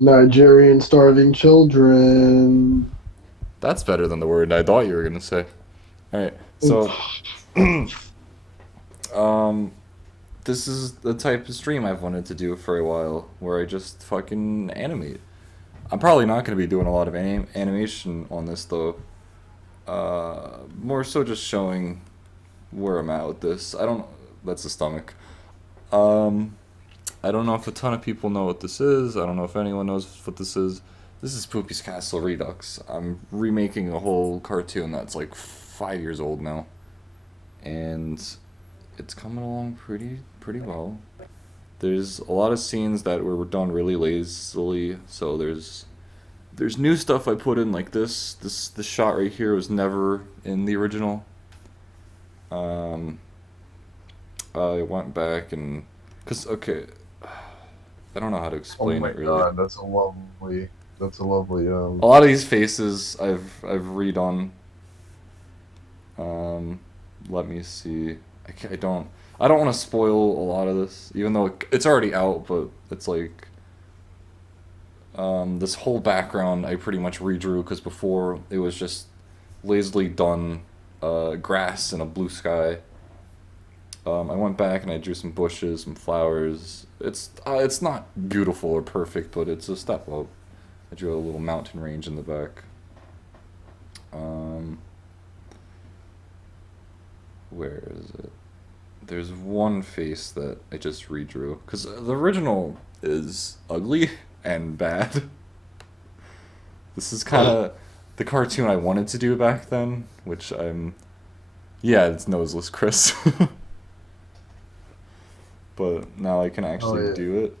Nigerian starving children. That's better than the word I thought you were gonna say. All right, so um, this is the type of stream I've wanted to do for a while, where I just fucking animate. I'm probably not gonna be doing a lot of animation on this though. More so just showing where I'm at with this. I don't. That's the stomach. Um, I don't know if a ton of people know what this is. I don't know if anyone knows what this is. This is Poopy's Castle Redux. I'm remaking a whole cartoon that's like 5 years old now, and it's coming along pretty well. There's a lot of scenes that were done really lazily, so there's new stuff I put in like this shot right here was never in the original. Um, I went back and cause okay, I don't know how to Oh explain my it really. god, that's a lovely A lot of these faces I've redone. Um, Let me see. I don't want to spoil a lot of this, even though it's already out. But it's like this whole background I pretty much redrew because before it was just lazily done grass and a blue sky. I went back and I drew some bushes, some flowers. It's not beautiful or perfect, but it's a step up. I drew a little mountain range in the back. Um, where is it? There's one face that I just redrew because the original is ugly and bad. This is kind of the cartoon I wanted to do back then, which I'm yeah, it's noseless Chris, but now I can Oh actually yeah. do it.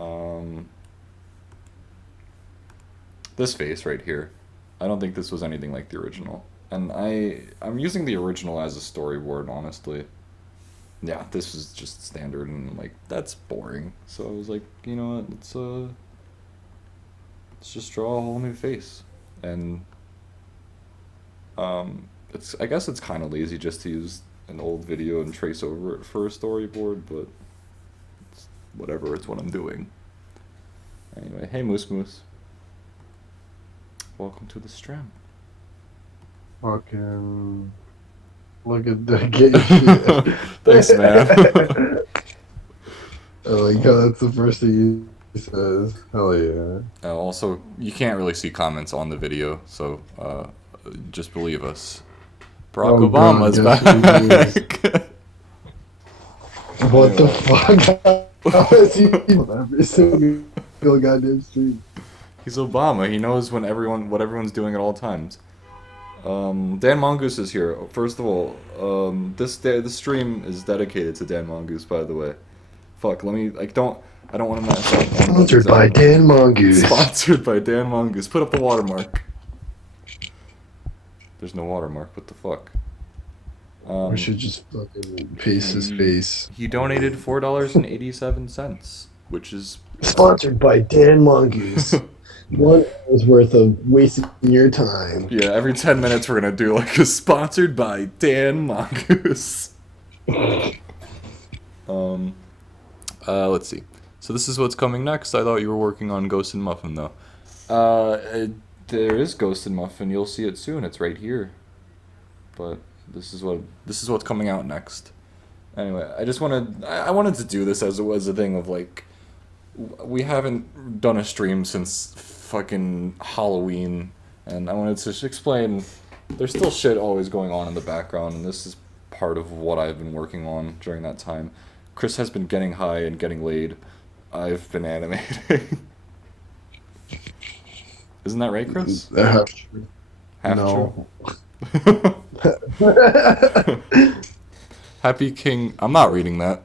Um, this face right here, I don't think this was anything like the original, and I'm using the original as a storyboard, honestly. Yeah, this is just standard and like that's boring. So I was like, you know what, let's just draw a whole new face. And it's I guess it's kind of lazy just to use an old video and trace over it for a storyboard, but it's whatever, it's what I'm doing. Anyway, hey Moose Moose. Welcome to the stream. Fucking look at the gay shit. Thanks, man. Oh my god, that's the first thing he says. Hell yeah. Also, you can't really see comments on the video, so just believe us. Barack Oh god, Obama's guess who it is? back. What the Anyway. fuck? How is he on every single goddamn stream? He's Obama. He knows what everyone's doing at all times. Dan Mongoose is here. First of all, this stream is dedicated to Dan Mongoose. By the way, fuck. Let me like I don't want to mess up one of his Sponsored by Dan Mongoose. Sponsored by Dan Mongoose. Put up the watermark. There's no watermark. What the fuck? We Um, should just fucking paste his he face. he donated $4.87, which is Sponsored by Dan Mongoose. 1 hour's worth of wasting your time. yeah. Every 10 minutes we're gonna do like a sponsored by Dan Mongoose. Um, let's see. So this is what's coming next. I thought you were working on Ghost and Muffin though. There is Ghost and Muffin. You'll see it soon. It's right here. But this is what's coming out next. Anyway, I wanted to do this as it was a thing of like we haven't done a stream since fucking Halloween, and I wanted to explain. There's still shit always going on in the background, and this is part of what I've been working on during that time. Chris has been getting high and getting laid. I've been animating. Isn't that right, Chris? Half Half true. no. Happy King. I'm not reading that.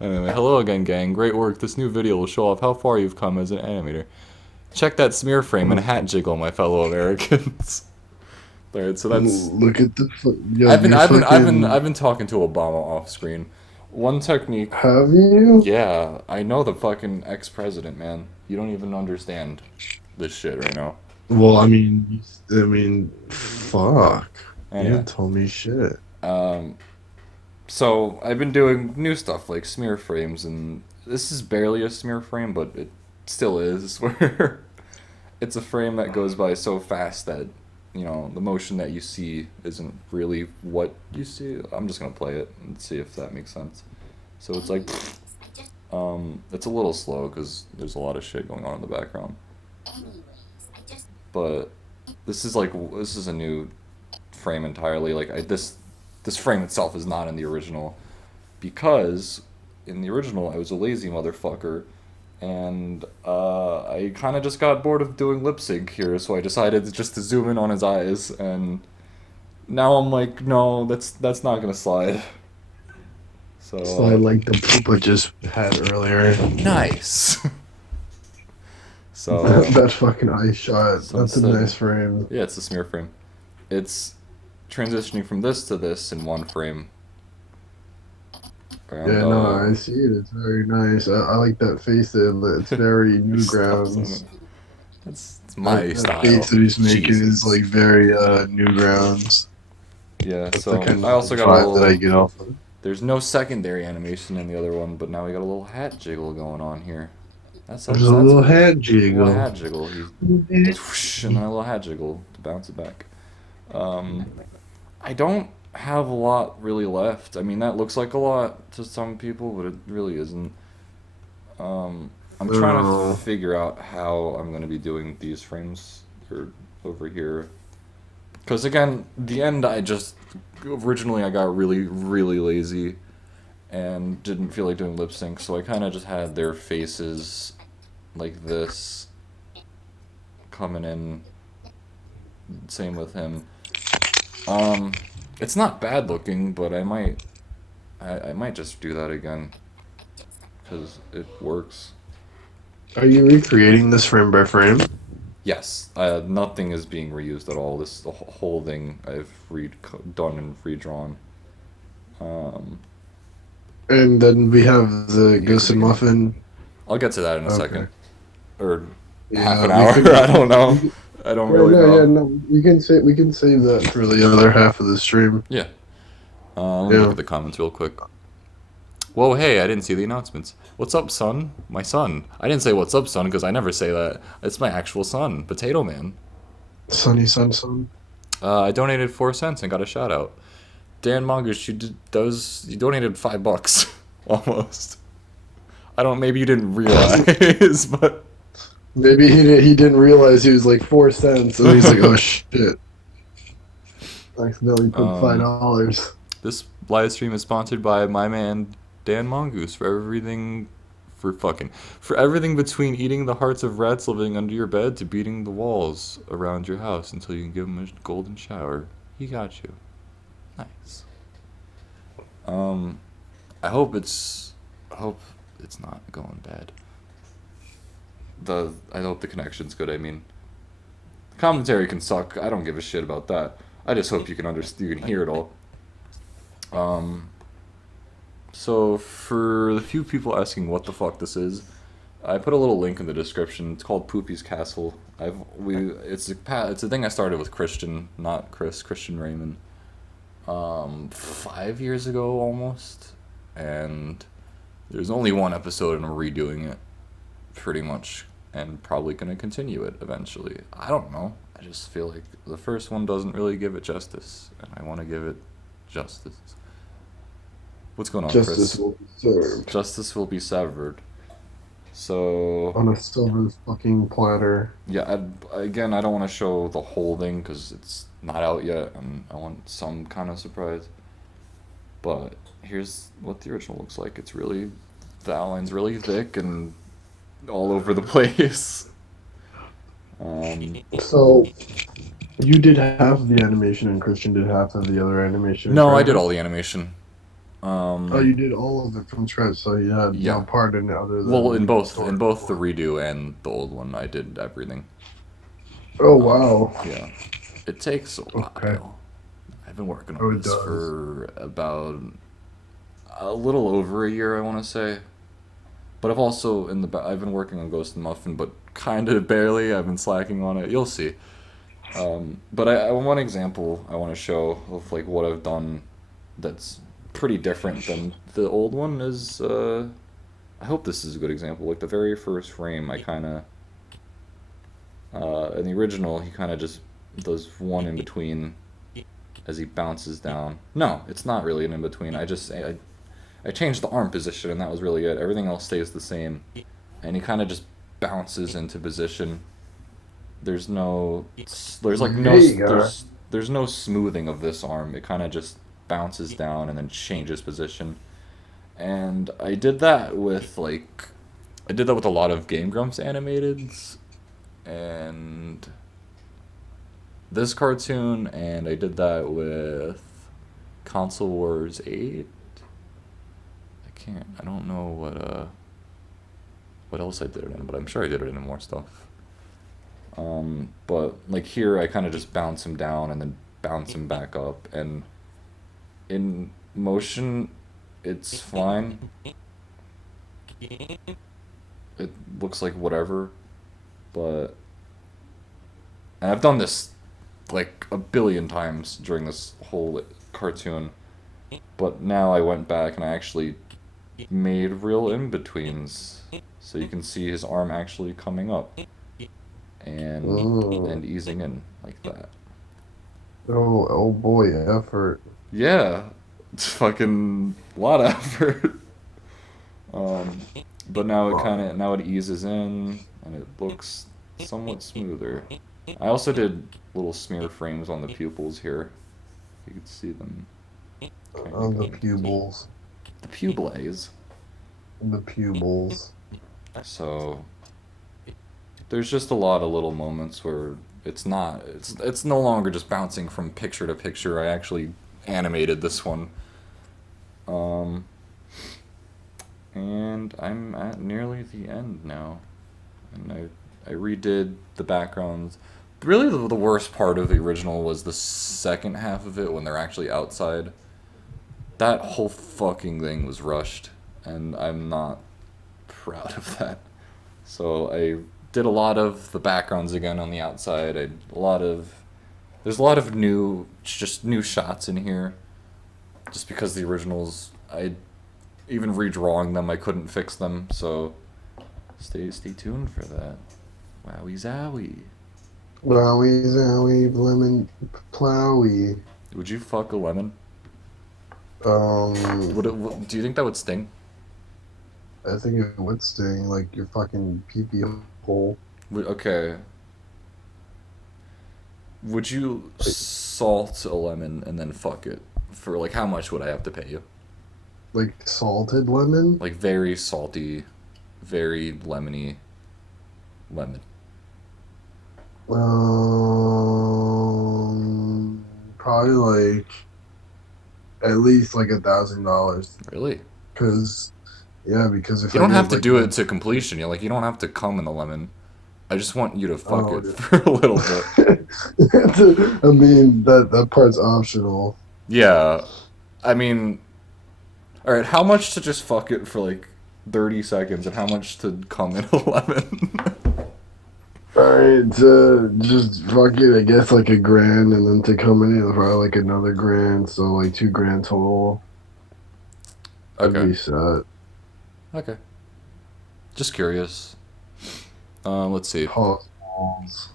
Anyway, hello again, gang. Great work. This new video will show off how far you've come as an animator. Check that smear frame and hat jiggle, my fellow Americans. Alright, so that's. Look at the yo, you I've been talking to Obama off screen. One technique. have you? Yeah, I know the fucking ex-president, man. You don't even understand this shit right now. Well, fuck. You Anyway, didn't tell me shit. um, so I've been doing new stuff like smear frames, and this is barely a smear frame, but it still is, where it's a frame that goes by so fast that, you know, the motion that you see isn't really what you see. I'm just gonna play it and see if that makes sense. So it's like, it's a little slow because there's a lot of shit going on in the background. But this is a new frame entirely. Like this frame itself is not in the original, because in the original I was a lazy motherfucker, and I kind of just got bored of doing lip sync here, so I decided just to zoom in on his eyes, and now I'm like, no, that's not gonna slide. So Slide like the poop I just had earlier. nice. So That fucking eye shot. so That's a instead, nice frame. yeah, it's a smear frame. It's transitioning from this to this in one frame. And Yeah, no, I see it. It's very nice. I like that face. It's very stop saying it. Newgrounds. It's That, my that style. face that he's making is Jesus. like very Newgrounds. Yeah, That's the so kind I of also got a vibe that I little. get off of. There's no secondary animation in the other one, but now we got a little hat jiggle going on here. There's a That's little cool. head A little jiggle. hat jiggle. He whoosh, and then a little hat jiggle to bounce it back. Um, I don't have a lot really left. I mean, that looks like a lot to some people, but it really isn't. I'm trying to Oh, figure out how I'm going to be doing these frames over here. Because again, the end, originally I got really, really lazy and didn't feel like doing lip sync, so I kind of just had their faces like this coming in. Same with him. It's not bad looking, but I might just do that again because it works. are you recreating this frame by frame? Yes, nothing is being reused at all. The whole thing I've done and redrawn. Um, And then we have the Here's the Ghost and beginning. Muffin. I'll get to that in a Okay. second, or half Yeah, an we hour. can. I don't We know. can I don't yeah, really no, yeah, know. no. We can save that for the other half of the stream. Yeah. Let me look Yeah. at the comments real quick. Whoa, hey, I didn't see the announcements. What's up, son? My son. I didn't say what's up, son, because I never say that. It's my actual son, Potato Man. Sunny Sun Sun. I donated 4 cents and got a shout out. Dan Mongoose, you donated $5 almost. I don't. Maybe you didn't realize, but Maybe he didn't realize he was like 4 cents, and he's like, oh shit, I accidentally put um, $5. this live stream is sponsored by my man Dan Mongoose for everything between eating the hearts of rats living under your bed to beating the walls around your house until you can give him a golden shower. He got you. Nice. Um, I hope it's not going bad. I hope the connection's good. I mean, commentary can suck. I don't give a shit about that. I just hope you can understand, you can hear it all. Um, so for the few people asking what the fuck this is, I put a little link in the description. It's called Poopy's Castle. It's a thing I started with Christian, not Chris, Christian Raymond. 5 years ago almost, and there's only one episode, and we're redoing it, pretty much, and probably gonna continue it eventually. I don't know. I just feel like the first one doesn't really give it justice, and I want to give it justice. What's going on, Justice Chris? will be served Justice will be severed. So on a silver fucking platter. yeah, again, I don't want to show the whole thing because it's not out yet, and I want some kind of surprise. But here's what the original looks like. The outline's really thick and all over the place. So you did half of the animation, and Christian did half of the other animation. No, I Correct? did all the animation. Oh, you did all of it from scratch, so you had Yeah. no part in it other Well, than the story. in both the redo and the old one, I did everything. Oh wow. Yeah, it takes a Okay. while. I've been working Oh, on it this does. for about a little over a year, I want to say. But I've been working on Ghost and Muffin, but kind of barely. I've been slacking on it. You'll see. But one example I want to show of like what I've done that's pretty different than the old one is I hope this is a good example. Like the very first frame, I kind of in the original, he kind of just does one in between as he bounces down. No, it's not really an in between. I changed the arm position and that was really it. Everything else stays the same, and he kind of just bounces into position. There's no, there's like There no, you go. there's no smoothing of this arm. It kind of just bounces down and then changes position. And I did that with a lot of Game Grumps animateds, and this cartoon, and I did that with Console Wars 8. I don't know what else I did it in, but I'm sure I did it in more stuff. But like here, I kind of just bounce him down and then bounce him back up, and in motion, it's fine. It looks like whatever, but and I've done this like a billion times during this whole cartoon, but now I went back and I actually made real in-betweens, so you can see his arm actually coming up and easing in like that. Oh boy, effort. Yeah, it's fucking a lot of effort. Um, but now it eases in and it looks somewhat smoother. I also did little smear frames on the pupils here. You could see them kind On of the going. pupils. The pupils. The pupils. So there's just a lot of little moments where it's no longer just bouncing from picture to picture. I actually animated this one. Um, and I'm at nearly the end now. And I redid the backgrounds. Really, the worst part of the original was the second half of it when they're actually outside. That whole fucking thing was rushed, and I'm not proud of that. So I did a lot of the backgrounds again on the outside. There's a lot of new shots in here, just because the originals, even redrawing them, I couldn't fix them. So stay tuned for that. Wowie zowie. Wowie zowie lemon plowy. Would you fuck a lemon? Um, Do you think that would sting? I think it would sting like your fucking pee-pee hole. Okay. Would you salt a lemon and then fuck it? For like how much would I have to pay you? Like salted lemon? Like very salty, very lemony lemon. Probably like at least like $1,000. Really? Because because if You I don't get have to like do it to completion. You don't have to come in the lemon. I just want you to fuck oh, it for a little bit. I mean that part's optional. Yeah. I mean, all right, how much to just fuck it for like 30 seconds and how much to come in a lemon? Alright, just fuck it, I guess like $1,000, and then to come in it probably like another grand, so like $2,000 total. I'd Okay. be set. Okay. Just curious. Let's see. Pause. Balls.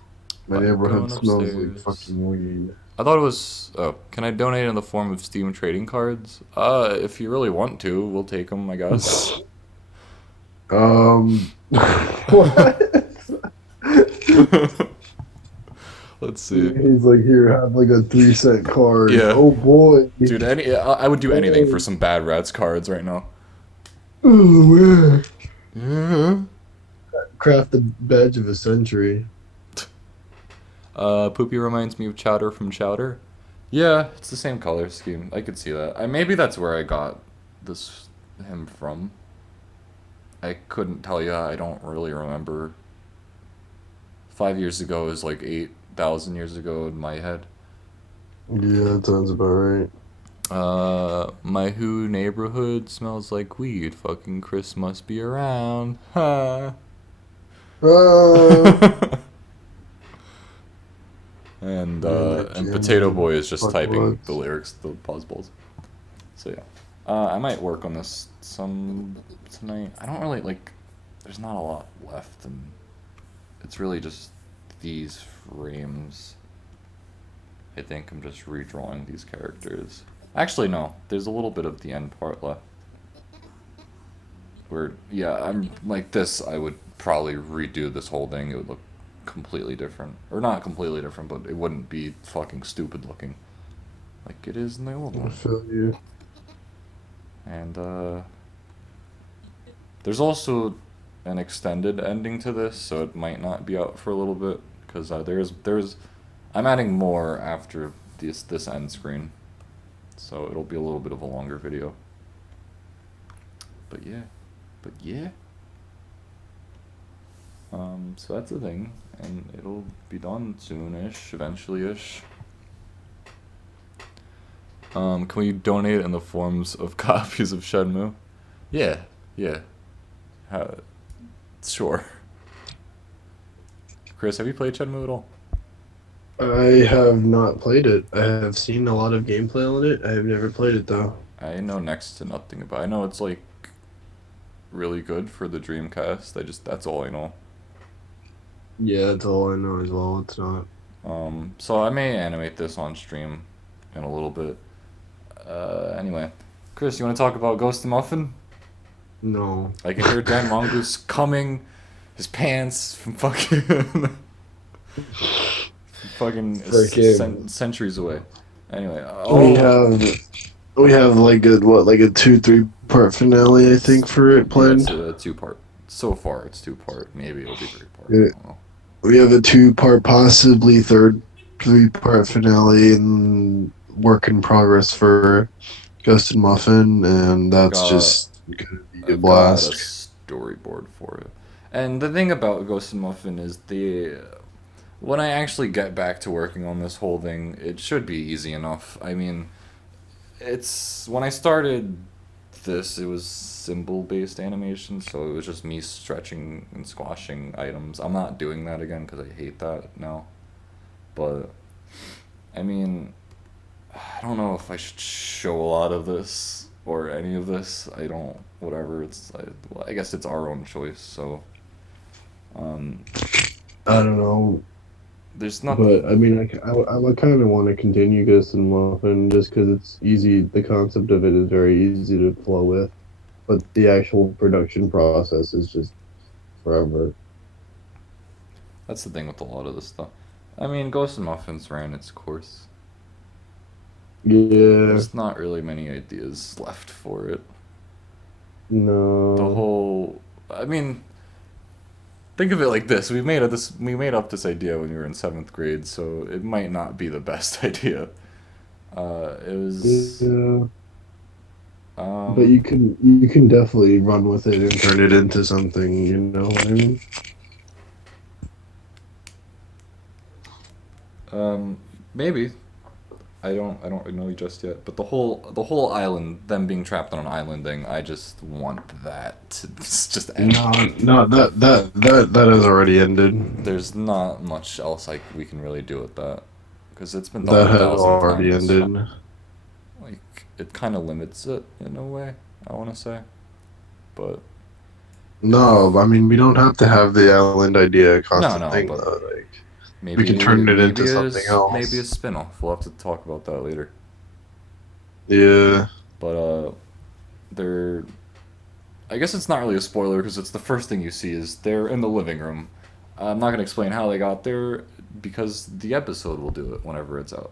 My I'm neighborhood going smells like upstairs. fucking weed. I thought it was. Oh, can I donate in the form of Steam trading cards? If you really want to, we'll take them, I guess. What? Let's see. He's like, here, have like a 3-cent card. Yeah. Oh boy. Dude, I would do anything for some Bad Rats cards right now. Oh, where? Yeah. Craft the badge of a century. Poopy reminds me of Chowder from Chowder. Yeah, it's the same color scheme. I could see that. Maybe that's where I got him from. I couldn't tell you. I don't really remember. 5 years ago is like 8,000 years ago in my head. Yeah, that sounds about right. My who neighborhood smells like weed. Fucking Chris must be around. Ha. And Yeah, Potato Jim, Boy is just fuck typing what? the lyrics, the pause balls. So yeah. I might work on this some tonight. I don't really like. There's not a lot left, and it's really just these frames. I think I'm just redrawing these characters. Actually, no. There's a little bit of the end part left. Where, yeah, I'm like this. I would probably redo this whole thing. It would look completely different, or not completely different, but it wouldn't be fucking stupid looking like it is in the old I one. feel you. And there's also an extended ending to this, so it might not be out for a little bit because there's I'm adding more after this end screen, so it'll be a little bit of a longer video. But yeah, but yeah. So that's the thing, and it'll be done soonish, eventually-ish. Can we donate in the forms of copies of Shenmue? Yeah, yeah. Sure. Chris, have you played Shenmue at all? I have not played it. I have seen a lot of gameplay on it. I have never played it though. I know next to nothing about. I know it's like really good for the Dreamcast. That's all I know. Yeah, that's all I know as well. It's not. So I may animate this on stream in a little bit. Anyway, Chris, you want to talk about Ghost and Muffin? No. I can hear Dan Mongoose coming, his pants from fucking fucking Freaking. centuries away. Anyway, We oh have we have like a what, like a 2-3 part finale, I think, for it yeah, it's planned. a two-part. So far, it's two-part. Maybe it'll be three-part. I Yeah, don't know. we have a 2-part, possibly third 3-part finale in work in progress for Ghost and Muffin, and I've that's got just gonna be a I've got a blast. storyboard for it. And the thing about Ghost and Muffin is the when I actually get back to working on this whole thing, it should be easy enough. I mean, it's when I started this, it was symbol based animation, so it was just me stretching and squashing items. I'm not doing that again because I hate that now. But I mean, I don't know if I should show a lot of this or any of this. I don't. Whatever. Well, I guess it's our own choice. So, um, I don't know, there's not. but I mean, I would kind of want to continue Ghost and Muffin just because it's easy. The concept of it is very easy to flow with, but the actual production process is just forever. That's the thing with a lot of this stuff. I mean, Ghost and Muffins ran its course. Yeah, There's not really many ideas left for it. The no, whole. I mean, think of it like this: we made up this idea when we were in seventh grade, so it might not be the best idea. It was. yeah, but Um, you can definitely run with it and turn it into something. You know what I mean? um, Maybe I don't know just yet. But the whole island, them being trapped on an island thing, I just want that to just end. No, no, that has already ended. There's not much else we can really do with that because it's been done That a has thousand already times. ended. Like it kind of limits it in a way. I want to say, but No, I mean we don't have to have the island idea a no, constant no. thing But though. Like we can turn it into something maybe a else. spin-off. We'll have to talk about that later. Yeah. But they're I guess it's not really a spoiler because it's the first thing you see is they're in the living room. I'm not gonna explain how they got there because the episode will do it whenever it's out.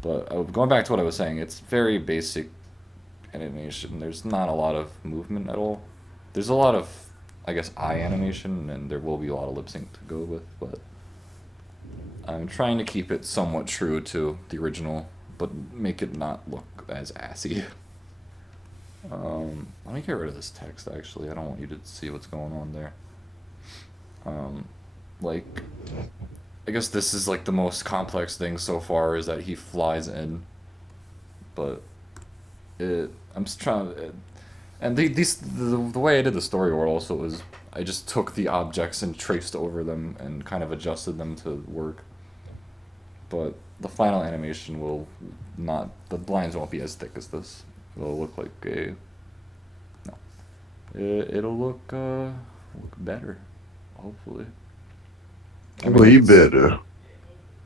But going back to what I was saying, it's very basic animation. There's not a lot of movement at all. There's a lot of, I guess, eye animation, and there will be a lot of lip sync to go with. But I'm trying to keep it somewhat true to the original, but make it not look as assy. Let me get rid of this text. Actually, I don't want you to see what's going on there. Um, like, I guess this is like the most complex thing so far is that he flies in, but I'm just trying. And the way I did the story world also was I just took the objects and traced over them and kind of adjusted them to work. But the final animation will not. The lines won't be as thick as this. It'll look like a no. It'll look better, hopefully. I mean, Way it's, better.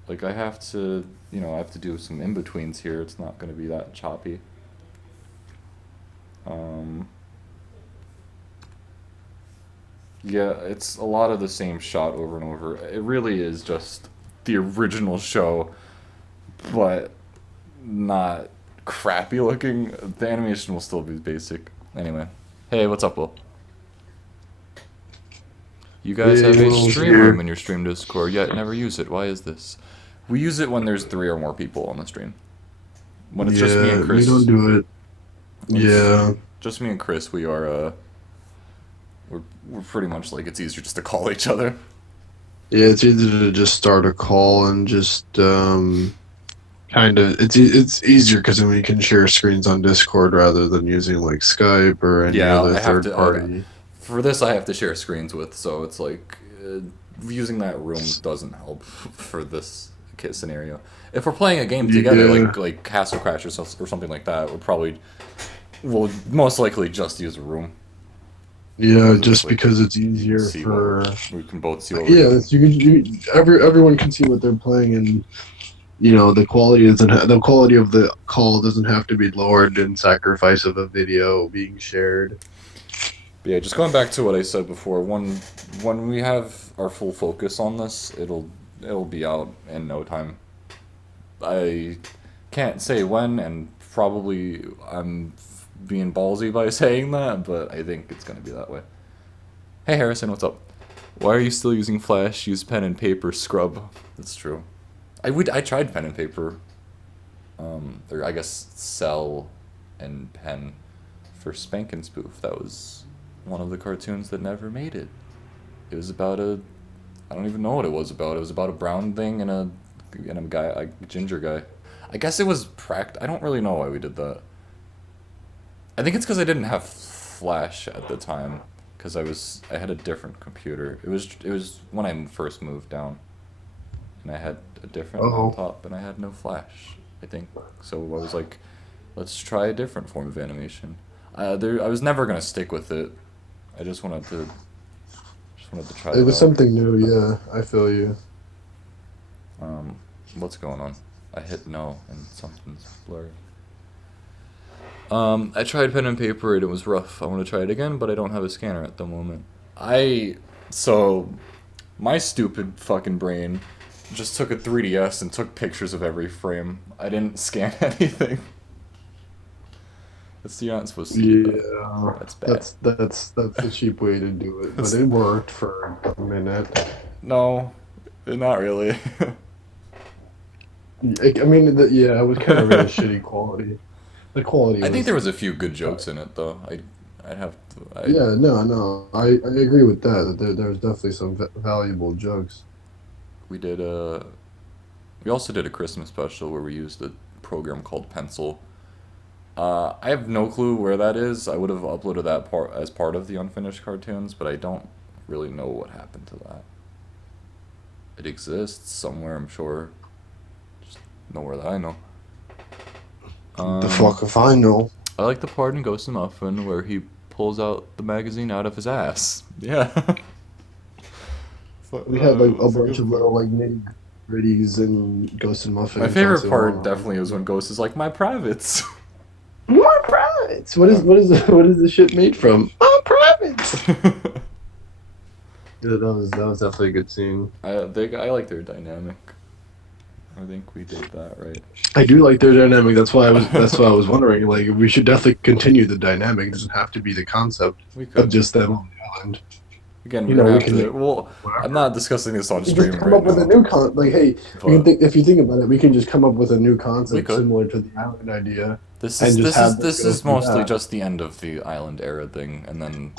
like I have to, I have to do some in betweens here. It's not going to be that choppy. Yeah, it's a lot of the same shot over and over. It really is just the original show, but not crappy looking. The animation will still be basic. Anyway. Hey, what's up, Will? You guys Hey, have a Will's stream here. room in your stream Discord, yet never use it. Why is this? We use it when there's 3 or more people on the stream. When it's just me Yeah, and we Chris. don't do it. when it's Yeah. Just me and Chris, we're pretty much like it's easier just to call each other. Yeah, it's easy to just start a call and just kind of it's easier because then we can share screens on Discord rather than using like Skype or any Yeah, other I have third to. party. For this, I have to share screens with, so it's like using that room doesn't help for this scenario. If we're playing a game together, Yeah. like Castle Crash or something like that, we'll most likely just use a room. Yeah, It's just like because it's easier see for we can both see what we're yeah, doing. it's, everyone can see what they're playing and the quality the quality of the call doesn't have to be lowered in sacrifice of a video being shared. But yeah, just going back to what I said before, when we have our full focus on this, it'll be out in no time. I can't say when, and probably I'm being ballsy by saying that, but I think it's gonna be that way. Hey Harrison, what's up? Why are you still using Flash? Use pen and paper, scrub. That's true. I tried pen and paper, or I guess cell and pen for Spank and Spoof. That was one of the cartoons that never made it. It was about I don't even know what it was about. It was about a brown thing and a guy, a ginger guy. I guess it was I don't really know why we did that. I think it's because I didn't have Flash at the time, because I had a different computer. It was when I first moved down, and I had a different Oh. laptop, and I had no Flash. I think so. I was like, let's try a different form of animation. I was never gonna stick with it. I just wanted to try It was out. something new, yeah. I feel you. What's going on? I hit no and something's blurry. I tried pen and paper and it was rough. I want to try it again, but I don't have a scanner at the moment. So my stupid fucking brain just took a 3DS and took pictures of every frame. I didn't scan anything. You're not supposed to do that. Yeah. That's bad. That's the cheap way to do it, but it worked for a minute. No, not really. I mean, yeah, it was kind of really shitty quality. The quality. I think was, there was a few good jokes in it though. I'd have to. Yeah, no, I agree with that. There's definitely some valuable jokes. We did we also did a Christmas special where we used a program called Pencil. I have no clue where that is. I would have uploaded that part as part of the unfinished cartoons, but I don't really know what happened to that. It exists somewhere, I'm sure. Just nowhere that I know. The fuck if I know. I like the part in Ghost and Muffin where he pulls out the magazine out of his ass. Yeah. We had like a bunch of little like nitty gritties and Ghost and Muffin. My and favorite Chauncey part Long. definitely was when Ghost is like, my privates. More privates. What is the shit made from? More privates. Yeah, that was definitely a good scene. I like their dynamic. I think we did that right. I do like their dynamic. That's why I was wondering. Like, we should definitely continue the dynamic. It doesn't have to be the concept We of could. just them on the island. Again, You we're know, gonna we have can to. make Well, whatever. I'm not discussing this on We can stream just come right up with now. a new like, hey, But if you think about it, we can just come up with a new concept could. similar to the island idea. this and is just this have is them this go is through mostly that. just the end of the island era thing, and then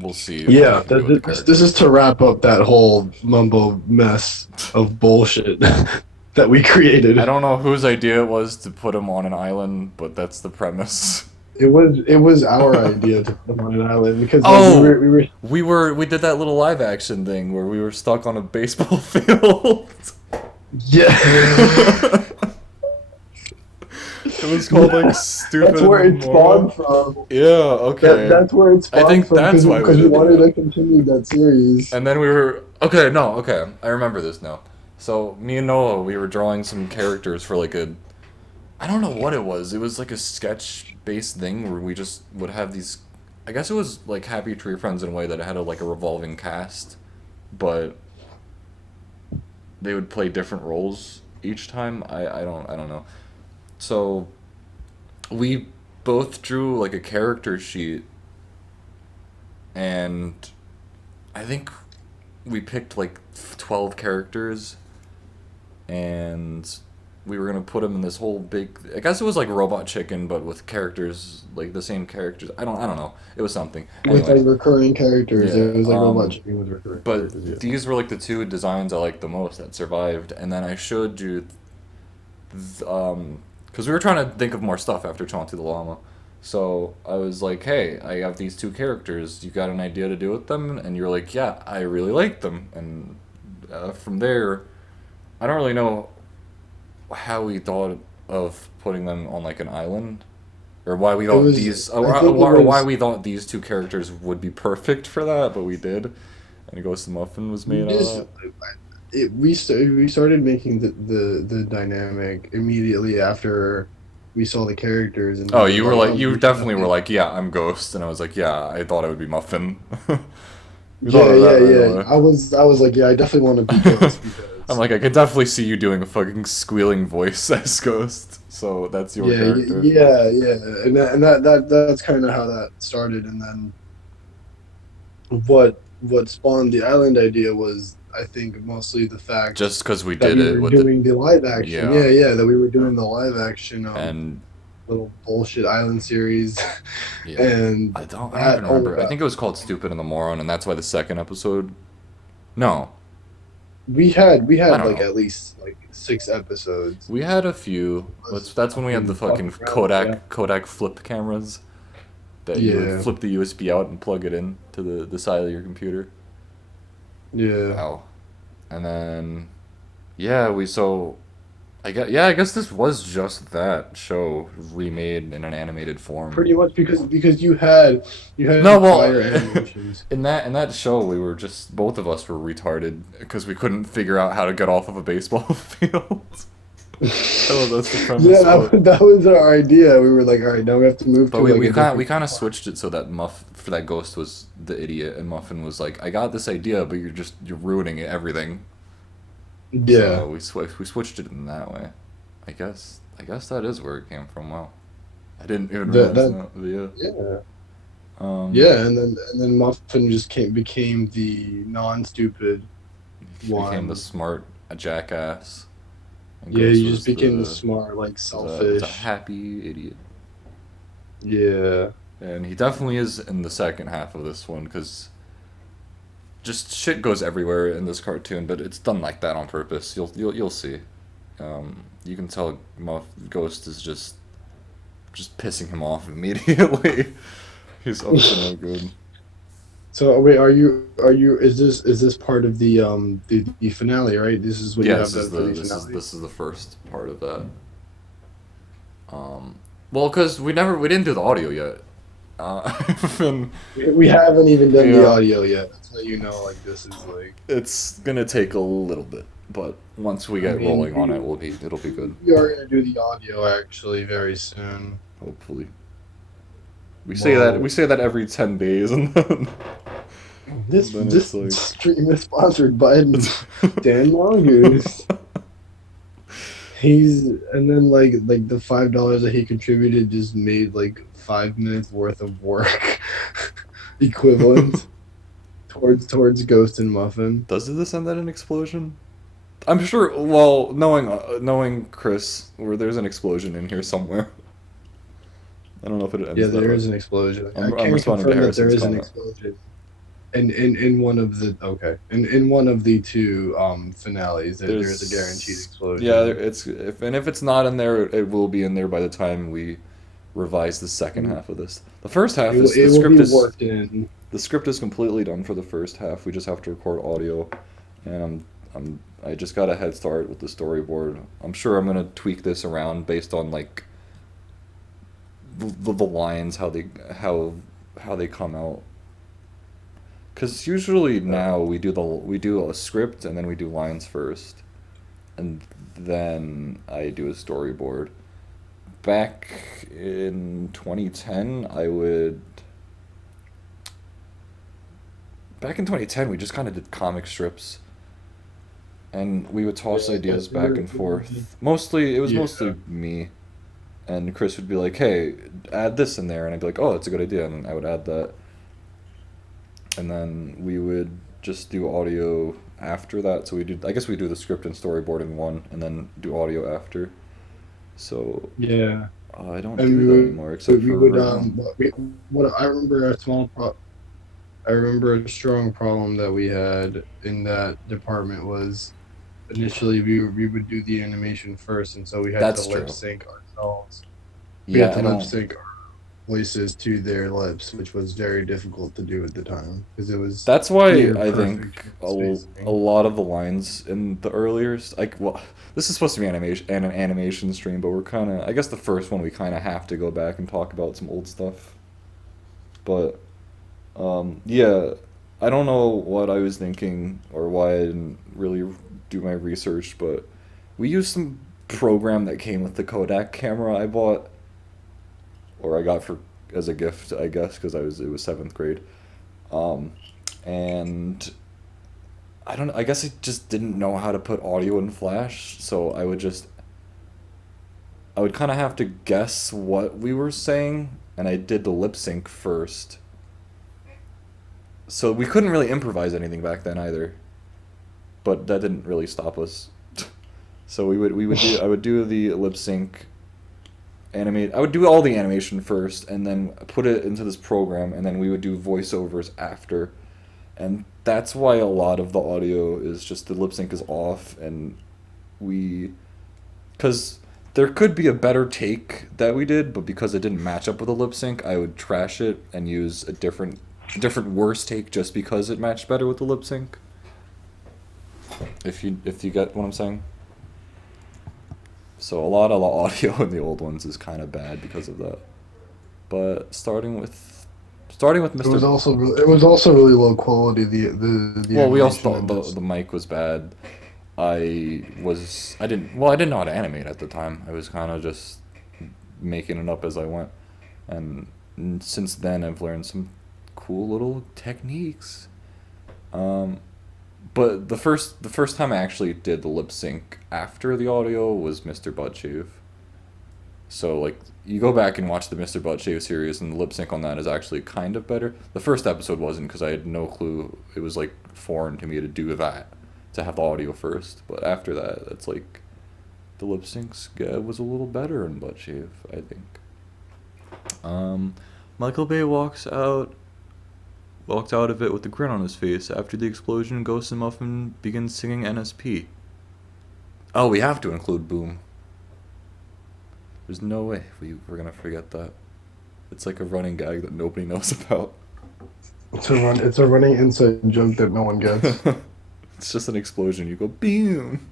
we'll see. Yeah, what we can do with the this is characters. to wrap up that whole mumbo mess of bullshit that we created. I don't know whose idea it was to put him on an island, but that's the premise. It was our idea to put them on an island because like, Oh! we were We did that little live action thing where we were stuck on a baseball field. yeah. It was called like Stupid That's in where the it Moron. spawned from. Yeah, okay. That's where it I spawned think from that's why we because we did wanted that. to continue that series. And then we were okay. No, okay. I remember this now. So me and Noah, we were drawing some characters for like a. I don't know what it was. It was like a sketch-based thing where we just would have these. I guess it was like Happy Tree Friends in a way that it had like a revolving cast, but they would play different roles each time. I don't know. So we both drew like a character sheet, and I think we picked like 12 characters, and we were gonna put them in this whole big. I guess it was like Robot Chicken, but with characters like the same characters. I don't know. It was something. With Anyway, like recurring characters. yeah. It was like Robot Chicken with recurring characters, But these were like the two designs I liked the most that survived, and then I showed you, because we were trying to think of more stuff after Chauncey the Llama. So I was like, hey, I have these two characters. You got an idea to do with them? And you're like, yeah, I really like them. And from there, I don't really know how we thought of putting them on like an island, or why we It thought was, these, I think it or why was, we thought these two characters would be perfect for that, but we did. And Ghost and Muffin was we made out of just, that. we started making the dynamic immediately after we saw the characters, and we Oh, were you were like, like, oh, you we should definitely were make. like, yeah, I'm Ghost, and I was like, yeah, I thought it would be Muffin. We thought Yeah, of that yeah, right yeah. away. I was like, yeah, I definitely want to be Ghost I'm because like, I could definitely see you doing a fucking squealing voice as Ghost, so that's your yeah, character. yeah, that's kind of how that started, and then what spawned the island idea was, I think, mostly the fact Just because we that did we it were with the, doing the live action. yeah, Yeah, that we were doing the live action and little bullshit island series, yeah. and I don't that even oh remember. I think it was called Stupid and the Moron, and that's why the second episode. No, we I had don't like know. at least like 6 episodes. We had a few. Was That's when we had the fucking fucking around, yeah. Kodak flip cameras that you would Yeah, flip the USB out and plug it in to the side of your computer. yeah. Wow. And then yeah, I guess this was just that show remade in an animated form. Pretty much because you No, had well, prior animations. in that show we were just both of us were retarded because we couldn't figure out how to get off of a baseball field. Oh, that's the Yeah, premise, but that was our idea. We were like, all right, now we have to move but to we like we a kind we different kind of spot. switched it so that for that Ghost was the idiot and Muffin was like, I got this idea, but you're ruining everything. Yeah, So we switched it in that way. I guess that is where it came from. Wow, I didn't even realize that that. But yeah. yeah. Um, Yeah, and then Muffin just became the non-stupid he became the one. smart jackass, and Yeah, Ghost he just was became the the smart, like was a selfish. happy idiot. Yeah. And he definitely is in the second half of this one because just shit goes everywhere in this cartoon, but it's done like that on purpose. You'll see. You can tell Ghost is just pissing him off immediately. He's up to no good. So wait, is this part of the finale, right? This is what you Yeah, have this is done for the the this is finale. this is the first part of that. Well, because we didn't do the audio yet. And, We haven't even done the yeah, audio yet. That's how you know, like this is like. it's gonna take a little bit, but once we I get mean, rolling on it, it'll be good. we are gonna do the audio actually very soon. Hopefully, we Well, say that every 10 days, and then this then this it's like. stream is sponsored by Dan Mongoose. He's and then like the $5 that he contributed just made like 5 minutes worth of work equivalent towards Ghost and Muffin. Does this end at an explosion? I'm sure. Well, knowing Chris, where there's an explosion in here somewhere. I don't know if it Yeah, ends that there way. is an explosion. I I'm can responding to confirm that there Harrison's is an comment. explosion in one of the in one of the two finales. There is a guaranteed Yeah, explosion. if it's not in there, it will be in there by the time we revise the second half of this. The first half is It will be worked in. the script is completely done for the first half. We just have to record audio, and I just got a head start with the storyboard. I'm sure I'm gonna tweak this around based on like the lines, how they come out. Because usually now we do a script and then we do lines first, and then I do a storyboard. Back in 2010, back in 2010 we just kind of did comic strips, and we would toss Yeah, ideas back and forth. Mostly it was yeah. mostly me, and Chris would be like, "Hey, add this in there," and I'd be like, "Oh, that's a good idea," and I would add that, and then we would just do audio after that. So I guess we do the script and storyboard in one, and then do audio after. So Yeah. I don't And do that anymore except we for would right now. what I remember I remember a strong problem that we had in that department was initially we would do the animation first, and so we had to That's lip true. sync ourselves. We had Yeah, to I lip don't. sync our voices to their lips, which was very difficult to do at the time because it was That's why near I think perfect a spacing. lot of the lines in the earlier, like, well, this is supposed to be an animation stream, but we're kind of, I guess the first one we kind of have to go back and talk about some old stuff. But yeah, I don't know what I was thinking or why I didn't really do my research, but we used some program that came with the Kodak camera I bought, or I got for as a gift, I guess, because I was it was seventh grade. Um, and I don't. I guess I just didn't know how to put audio in Flash, so I would kind of have to guess what we were saying, and I did the lip sync first. So we couldn't really improvise anything back then either, but that didn't really stop us. So we would do I would do the lip sync animate. I would do all the animation first, and then put it into this program, and then we would do voiceovers after. And that's why a lot of the audio is just the lip sync is off, and we because there could be a better take that we did, but because it didn't match up with the lip sync, I would trash it and use a different worse take just because it matched better with the lip sync. If you get what I'm saying. So a lot of the audio in the old ones is kind of bad because of that. But starting with It was Mr. also it was also really low quality. The Well, we also animation thought and the just mic was bad. I didn't know how to animate at the time. I was kind of just making it up as I went. And since then I've learned some cool little techniques. Um, but the first time I actually did the lip sync after the audio was Mr. Buttshave. So like you go back and watch the Mr. Buttshave series, and the lip sync on that is actually kind of better. The first episode wasn't because I had no clue. It was like foreign to me to do that, to have the audio first. But after that, it's like the lip syncs was a little better in Buttshave, I think. Um, Michael Bay walked out of it with a grin on his face. After the explosion, Ghost and Muffin begins singing NSP. Oh, we have to include Boom. There's no way we're gonna forget that. It's like a running gag that nobody knows about. it's a running inside joke that no one gets. It's just an explosion. You go boom.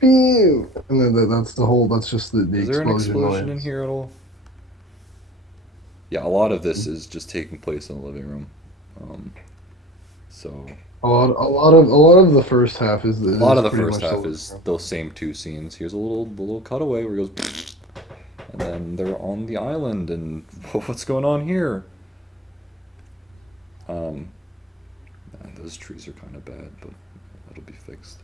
Pew! And then that's the whole. That's just the Is there an explosion explosion in noise. here at all? Yeah, a lot of this is just taking place in the living room. Um, so A lot of the first half a lot is of the pretty first much the half living is room. those same two scenes. Here's the little cutaway where he goes, and then they're on the island, and what's going on here? Um, those trees are kind of bad, but that'll be fixed.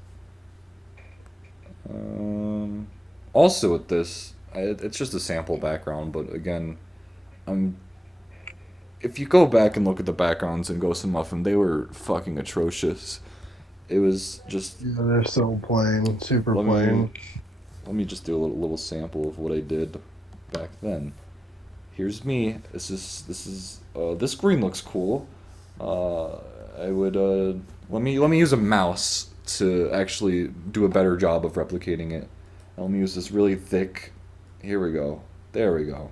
Um, Also with this, it's just a sample background, but again, um, if you go back and look at the backgrounds in Ghost and Muffin, they were fucking atrocious. It was just Yeah, they're so plain, super let me plain. let me just do a little sample of what I did back then. Here's me. This green looks cool. I would let me use a mouse to actually do a better job of replicating it. Let me use this really thick. Here we go. There we go.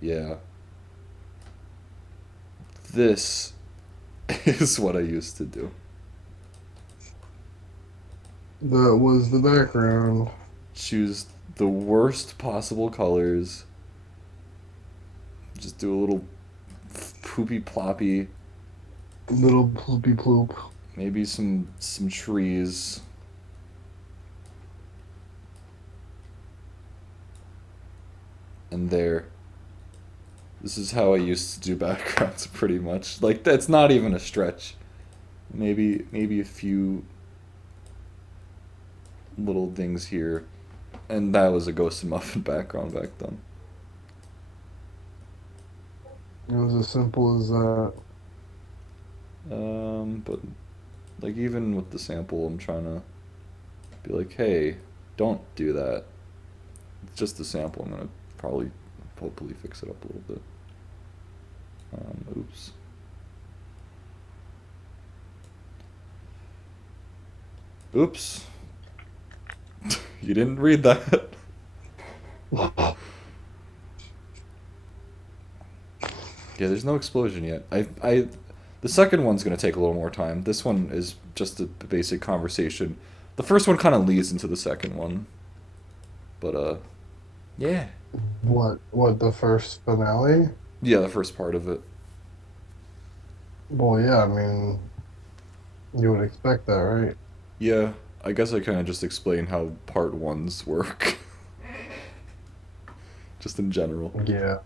Yeah. This is what I used to do. That was the background. Choose the worst possible colors Just do a little poopy ploppy. Little ploopy ploop. Maybe some trees. And there. This is how I used to do backgrounds pretty much. Like that's not even a stretch. Maybe a few little things here. And that was a Ghost and Muffin background back then. It was as simple as that. But like even with the sample, I'm trying to be like, hey, don't do that. It's just a sample. I'm gonna probably, hopefully, fix it up a little bit. Oops. Oops. You didn't read that. Yeah, there's no explosion yet. The second one's gonna take a little more time. This one is just a basic conversation. The first one kind of leads into the second one. But yeah. What, the first finale? Yeah, the first part of it. Well, yeah, I mean, you would expect that, right? Yeah, I guess I kind of just explain how part ones work. Just in general. Yeah.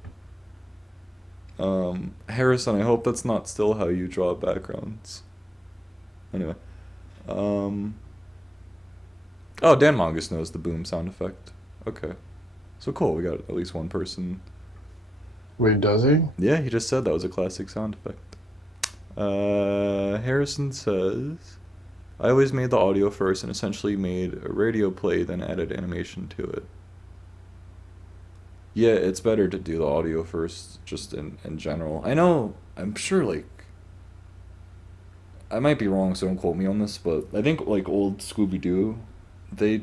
Harrison, I hope that's not still how you draw backgrounds. Anyway. Oh, Dan Mongus knows the boom sound effect. Okay. So cool, we got at least one person. Wait, does he? Yeah, he just said that was a classic sound effect. Harrison says, I always made the audio first and essentially made a radio play, then added animation to it. Yeah, it's better to do the audio first, just in general. I know, I'm sure, like, I might be wrong, so don't quote me on this, but I think, like, old Scooby-Doo, they,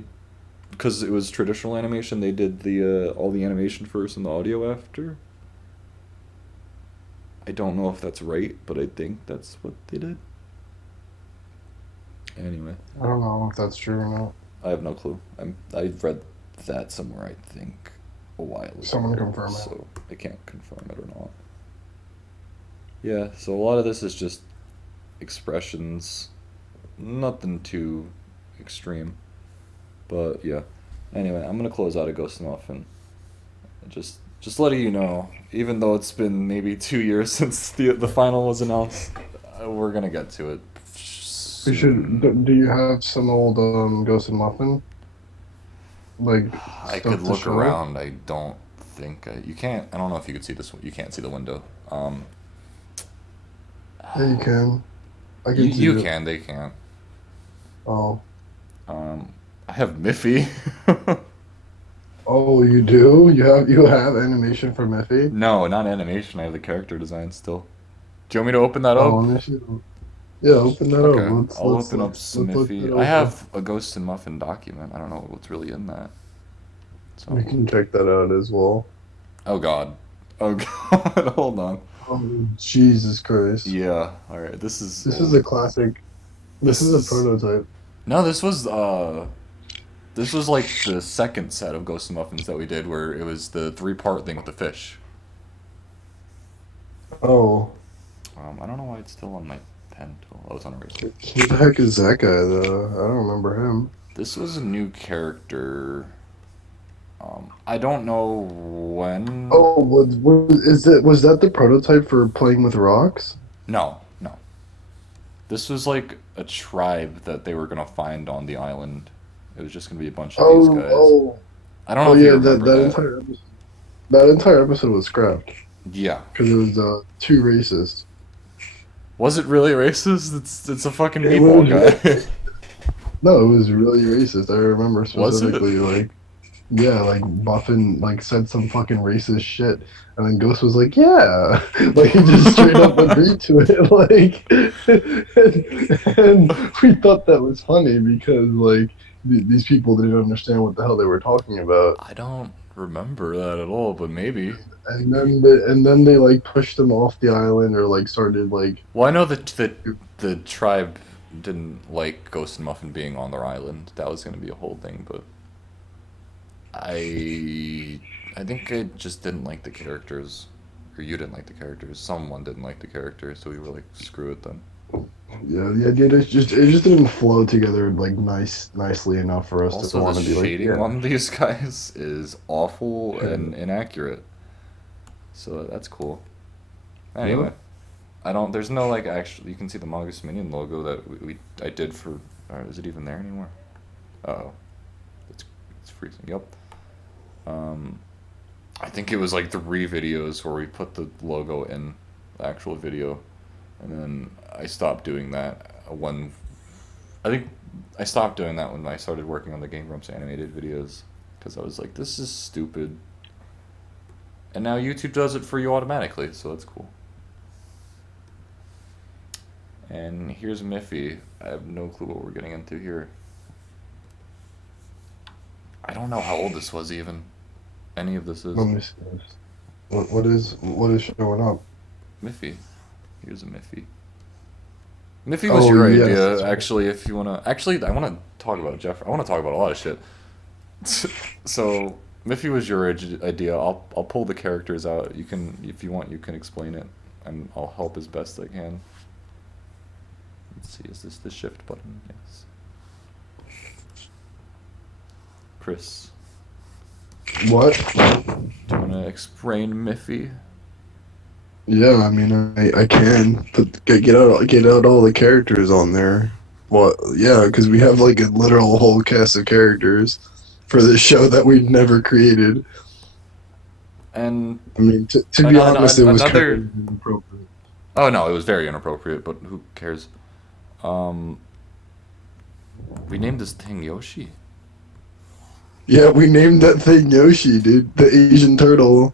because it was traditional animation, they did the all the animation first and the audio after. I don't know if that's right, but I think that's what they did. Anyway, I don't know if that's true or not. I have no clue. I read that somewhere, I think, a while ago. Someone confirm it. So I can't confirm it or not. Yeah, so a lot of this is just expressions, nothing too extreme. But yeah. Anyway, I'm gonna close out a Ghost and Muffin. Just letting you know, even though it's been maybe 2 years since the final was announced, we're gonna get to it. We should. Do you have some old Ghost and Muffin? Like I stuff could to look show? around. I don't think you can't. I don't know if you could see this. You can't see the window. Yeah, you can. I can see You it. can. They can't. Oh. I have Miffy. Oh, you do? You have animation for Miffy? No, not animation. I have the character design still. Do you want me to open that Oh, up? let me see. Yeah, open that up. Okay, Let's I'll let's open up let's some let's look that Miffy. I over. have a Ghost and Muffin document. I don't know what's really in that. We So, can check that out as well. oh god, oh god, hold on. Oh, Jesus Christ. Yeah, all right. This is This is old. a classic. This This is a is prototype. no. This was like the second set of Ghost and Muffins that we did, where it was the three-part thing with the fish. Oh, I don't know why it's still on my pen tool. Oh, it's on eraser. who the heck is that guy though? I don't remember him. This was a new character. I don't know when. Oh, was that the prototype for playing with rocks? No, no. This was like a tribe that they were gonna find on the island. It was just gonna be a bunch of these Oh, guys. oh, I don't know oh if you yeah. That remember that that. entire episode, that entire episode was scrapped Yeah. because it was too racist. Was it really racist? It's a fucking It meatball was. guy. No, it was really racist. I remember Was it? specifically, like, yeah, like Buffin like said some fucking racist shit, and then Ghost was like, yeah, like he just straight up agreed to it, like, and we thought that was funny because like these people didn't understand what the hell they were talking about, I don't remember that at all, but maybe. and then they like pushed them off the island or like started like, Well, I know that the tribe didn't like Ghost and Muffin being on their island. That was gonna be a whole thing, but I think I just didn't like the characters Or you didn't like the characters. Someone didn't like the characters, so we were like, screw it then. Yeah, the idea it just didn't flow together like nicely enough for us to Also, the want to be like, shading yeah. on these guys is awful and inaccurate. So that's cool. Yeah. Anyway, I don't. There's no like actually. You can see the Mongoose Minion logo that I did for. Is it even there anymore? Oh, it's freezing. Yep. Um, I think it was like 3 videos where we put the logo in the actual video, and then I stopped doing that when. I think I stopped doing that when I started working on the Game Grumps animated videos, because I was like, this is stupid. And now YouTube does it for you automatically, so that's cool. And here's Miffy. I have no clue what we're getting into here. I don't know how old this was even. Any of this is. Let me see this. What is showing up? Miffy. Here's a Miffy. Miffy was Oh, your yes, idea, that's right. actually, if you wanna. Actually, I wanna talk about Jeff. I wanna talk about a lot of shit. So, Miffy was your idea. I'll pull the characters out. You can, if you want, you can explain it, and I'll help as best I can. Let's see, is this the shift button? Yes. Chris, What? do you want to explain Miffy? Yeah, I mean, I can get out all the characters on there. What? Yeah, because we have like a literal whole cast of characters for this show that we never created. And I mean, to be honest, it was kind another. of inappropriate. Oh no, it was very inappropriate, but who cares? Um, we named this thing Yoshi. Yeah, we named that thing Yoshi, dude. The Asian turtle.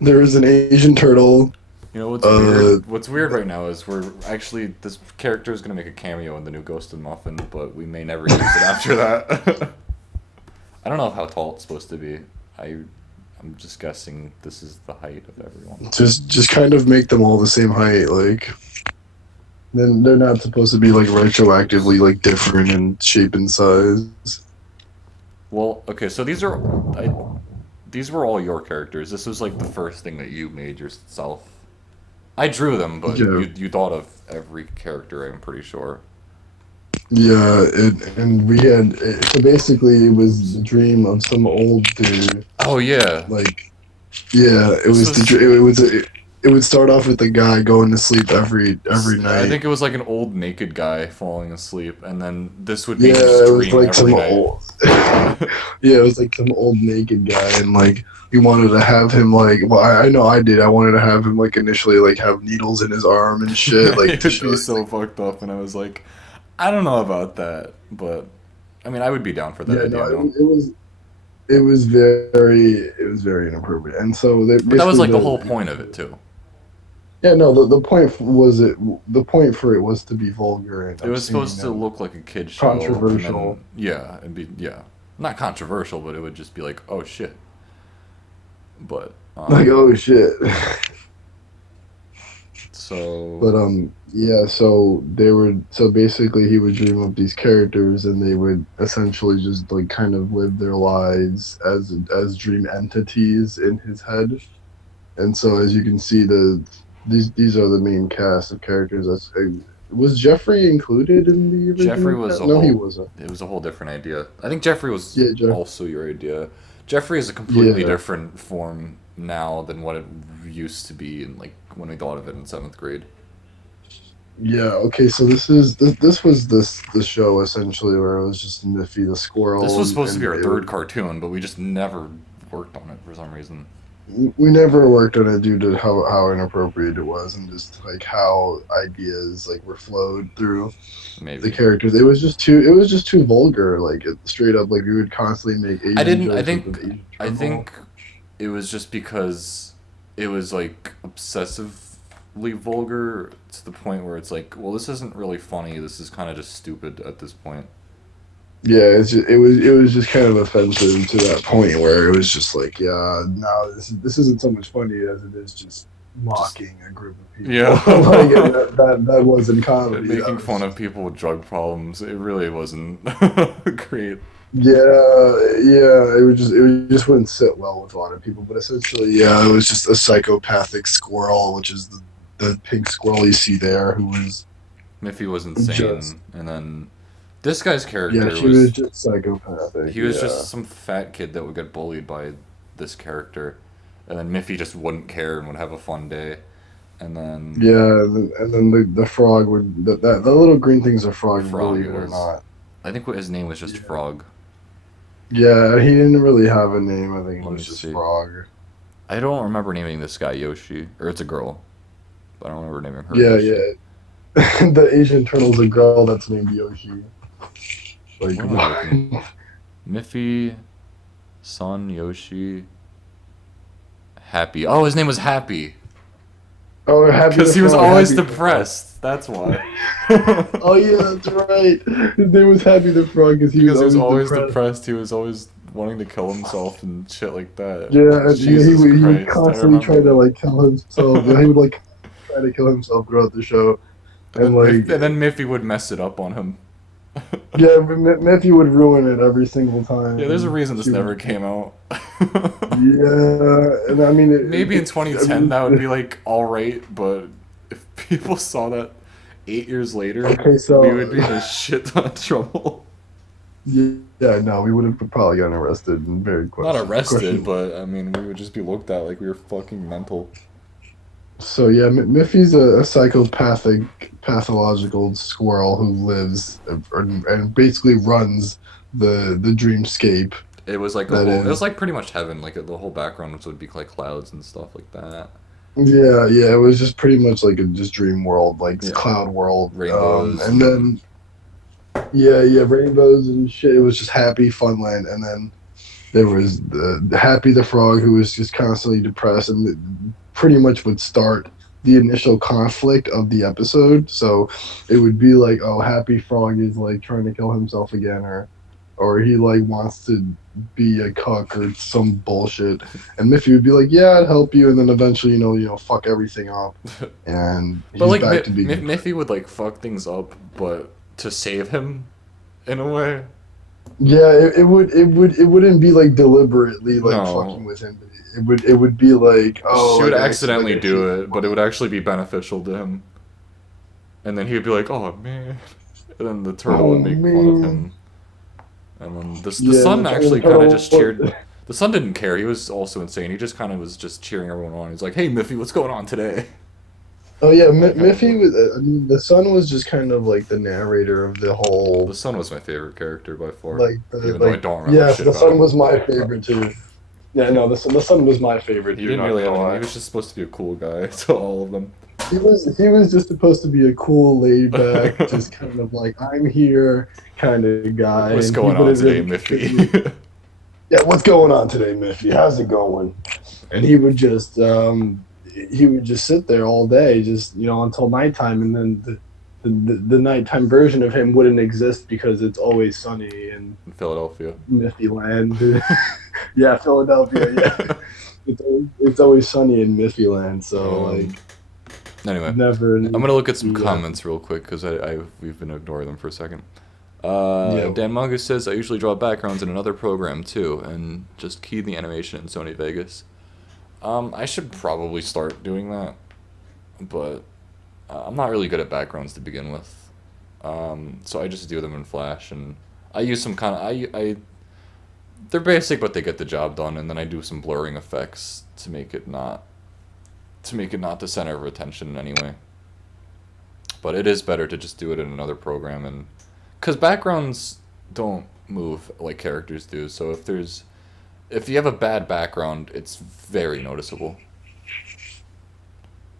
There is an Asian turtle. You know what's Uh, weird? What's weird right now is we're actually this character is gonna make a cameo in the new Ghost and Muffin, but we may never use it after that. I don't know how tall it's supposed to be. I'm just guessing this is the height of everyone. just kind of make them all the same height, like. Then they're not supposed to be like retroactively like different in shape and size. Well, okay, so these were all your characters. This was like the first thing that you made yourself. I drew them, but Yeah. you thought of every character, I'm pretty sure. Yeah, and we had so basically it was the dream of some old dude. Oh yeah. Like, yeah, it This was was it would start off with the guy going to sleep every I night. think it was like an old naked guy falling asleep, and then this would be Yeah, his it was dream like every some night. old. Yeah, it was like some old naked guy, and like we wanted to have him like. Well, I know I did. I wanted to have him like initially like have needles in his arm and shit, like It to would show. be so fucked up, and I was like, I don't know about that, but I mean, I would be down for that Yeah, no, idea, no. it was very inappropriate, and so they But that was basically like the whole point of it too. yeah, no, the point for it was to be vulgar and It was obscene supposed to and look like a kid show, controversial. and then, yeah, and be not controversial, but it would just be like, oh shit. But Like, oh shit. so But yeah, so basically he would dream up these characters and they would essentially just like kind of live their lives as dream entities in his head. And so as you can see these are the main cast of characters. Was Jeffrey included in the original Jeffrey was cast? a No, he whole. wasn't. It was a whole different idea. I think Jeffrey was Yeah, also your idea. Jeffrey is a completely Yeah. different form now than what it used to be in like when we thought of it in 7th grade. Yeah, okay, so this was the show essentially where it was just Niffy the squirrel. This was supposed to be and our it third was- cartoon, but we just never worked on it for some reason. we never worked on it due to how inappropriate it was and just like how ideas like were flowed through the Maybe. characters. It was just too vulgar, like it, straight up like we would constantly make Asian I didn't. I jokes think. with an Asian I turtle. think it was just because it was like obsessively vulgar to the point where it's like, well, this isn't really funny. This is kind of just stupid at this point. Yeah, it was just kind of offensive to that point where it was just like, yeah, no, this isn't so much funny as it is just mocking a group of people. Yeah. Like, and that wasn't comedy. Making That was fun of just- people with drug problems. It really wasn't great. Yeah, it just wouldn't sit well with a lot of people. But essentially, yeah, it was just a psychopathic squirrel, which is the pink squirrel you see there, who was Miffy was just insane, and then this guy's yeah, character she was was just psychopathic. he was just Yeah, some fat kid that would get bullied by this character, and then Miffy just wouldn't care and would have a fun day, and then yeah, and then the frog would the little green thing's a frog, Frog believe it it or was. not. I think what his name was just Yeah, Frog. yeah, he didn't really have a name. I think it Let me was just see. Frog. I don't remember naming this guy Yoshi, or it's a girl, but I don't remember naming her Yeah, Yoshi. yeah. The Asian turtle's a girl that's named Yoshi. Like What am I looking at? what? Miffy, Son, Yoshi, Happy. Oh, his name was Happy. Oh, Happy the Because he was Frog, always Happy the Frog. depressed. That's why. Oh yeah, that's right. His name was Happy the Frog because he was Because he was always always depressed. depressed. He was always wanting to kill himself and shit like that. Yeah, and Jesus he would Christ, I constantly try remember to that. like kill himself. He would like try to kill himself throughout the show, And and then like Miffy would mess it up on him. yeah, Matthew would ruin it every single Yeah, there's a time. reason this She never would, came out. yeah, and I mean Maybe in I 2010 mean that would be like alright, but if people saw that 8 years later, okay, we would be in so a shit ton of trouble. yeah, no, we would have probably gotten arrested and very Not arrested, questionable. but I mean, we would just be looked at like we were fucking mental. So yeah, Miffy's a psychopathic, pathological squirrel who lives and basically runs the dreamscape It was like a that whole. It was is. like pretty much heaven. Like the whole background would be like clouds and stuff like that. Yeah, yeah, it was just pretty much like a just dream world, like Yeah, cloud world. rainbows And and then yeah, rainbows and shit. It was just happy funland, and then there was the Happy the Frog who was just constantly depressed and pretty much would start the initial conflict of the episode. So it would be like, oh, Happy Frog is like trying to kill himself again, or he like wants to be a cuck or some bullshit. And Miffy would be like, yeah, I'd help you, and then eventually, fuck everything up, and but he's like back to being. Miffy would like fuck things up, but to save him, in a way. Yeah, it wouldn't be like deliberately like fucking No, with him. It would be like, oh, she would like accidentally I do see. it, but it would actually be beneficial to him. And then he would be like, "Oh man," and then the turtle Oh would make fun of man. him. And then the Yeah, sun and the actually kind of just turtle. cheered. The sun didn't care. He was also insane. He just kind of was just cheering everyone on. He's like, "Hey, Miffy, what's going on today?" Oh yeah, That kind of Miffy vibe. was. I mean, the son was just kind of like the narrator of the The whole, sun was my favorite character by far, like the even though I like. don't remember Yes, shit the about son him. was my favorite too. Yeah, no, the son was my favorite He too. didn't Not really gonna have any. He lie. was just supposed to be a cool guy to all of them. He was just supposed to be a cool, laid back, just kind of like I'm here kind of guy, What's and he going on wouldn't today, really contribute. Miffy? Yeah, what's going on today, Miffy? How's it going? And he would just sit there all day, just until nighttime, and then the nighttime version of him wouldn't exist because it's always sunny in In Philadelphia. Miffy Land. Yeah, Philadelphia. Yeah, it's always sunny in Miffy Land, so like um. Anyway, never. I'm gonna look at some Yeah, comments real quick because we've been ignoring them for a second. yeah. Dan Manga says I usually draw backgrounds in another program too, and just key the animation in Sony Vegas. I should probably start doing that, but I'm not really good at backgrounds to begin with. So I just do them in Flash, and I use some kind of I they're basic, but they get the job done, and then I do some blurring effects to make it not the center of attention anyway. But it is better to just do it in another program, and because backgrounds don't move like characters do. So if you have a bad background, it's very noticeable.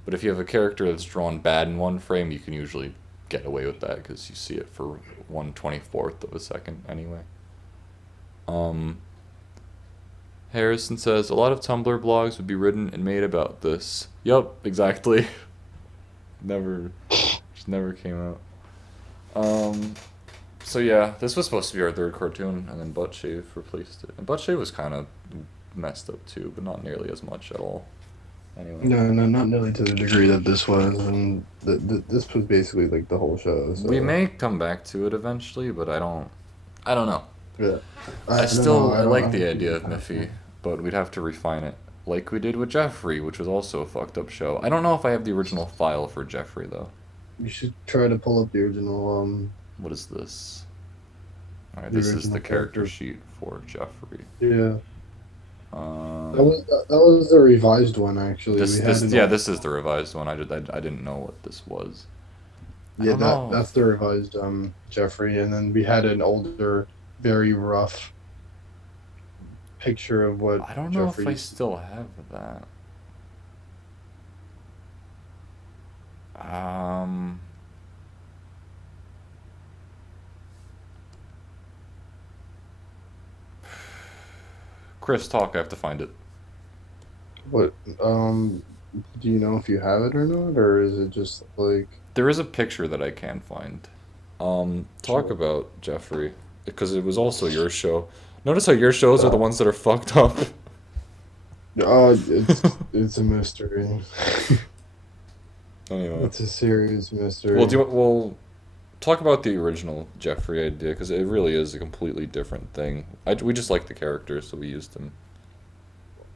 But if you have a character that's drawn bad in one frame, you can usually get away with that because you see it for 1/24th of a second anyway. Um, Harrison says a lot of Tumblr blogs would be written and made about this. Yup, exactly. Never, just never came out. Um, so yeah, this was supposed to be our third cartoon, and then Butt Shave replaced it. And Butt Shave was kind of messed up too, but not nearly as much at all. Anyway, No, no, not nearly to the degree that this was, and this was basically like the whole show. we So may come back to it eventually, but I don't know. Yeah. I I don't know. still I I like the don't think idea it's of that Miffy, cool. but we'd have to refine it, like we did with Jeffrey, which was also a fucked up show. I don't know if I have the original file for Jeffrey though. You should try to pull up the original What is this? All right, the this is the original character character. sheet for Jeffrey. Yeah. Um, That was the revised one actually. We had this an yeah, old this is the revised one. I didn't know what this was. I yeah, don't know that's the if revised Jeffrey, and then we had an older, very rough picture of what I don't know Jeffrey if I used to still have that. Um, Chris, talk. I have to find it. what do you know if you have it or not, or is it just like There is a picture that I can find. Talk sure. about Jeffrey because it was also your show. Notice how your shows are the ones that are fucked up. It's a mystery. Anyway, It's a serious well, do mystery. you, well talk about the original Jeffrey idea because it really is a completely different thing. We just like the characters, so we used them.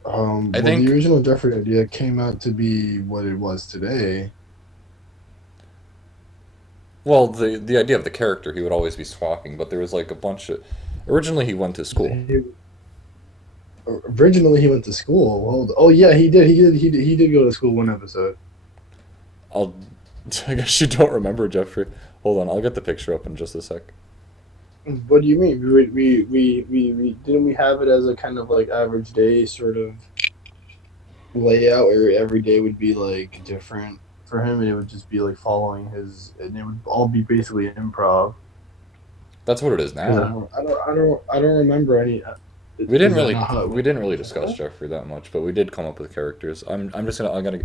I Well, the think. original Jeffrey idea came out to be what it was today. Well, the idea of the character, he would always be swapping, but there was like a bunch of. Originally, he went to school. He, Originally, he went to school. Hold, oh yeah, he did go to school one episode. I'll. I guess you don't remember Jeffrey. Hold on, I'll get the picture up in just a sec. What do you mean? We didn't we have it as a kind of like average day sort of layout where every day would be like different for him, and it would just be like following his, and it would all be basically improv. That's what it is Because now. I don't remember any. Is that not how it We went didn't really discuss before? Jeffrey that much, but we did come up with characters. I'm gonna.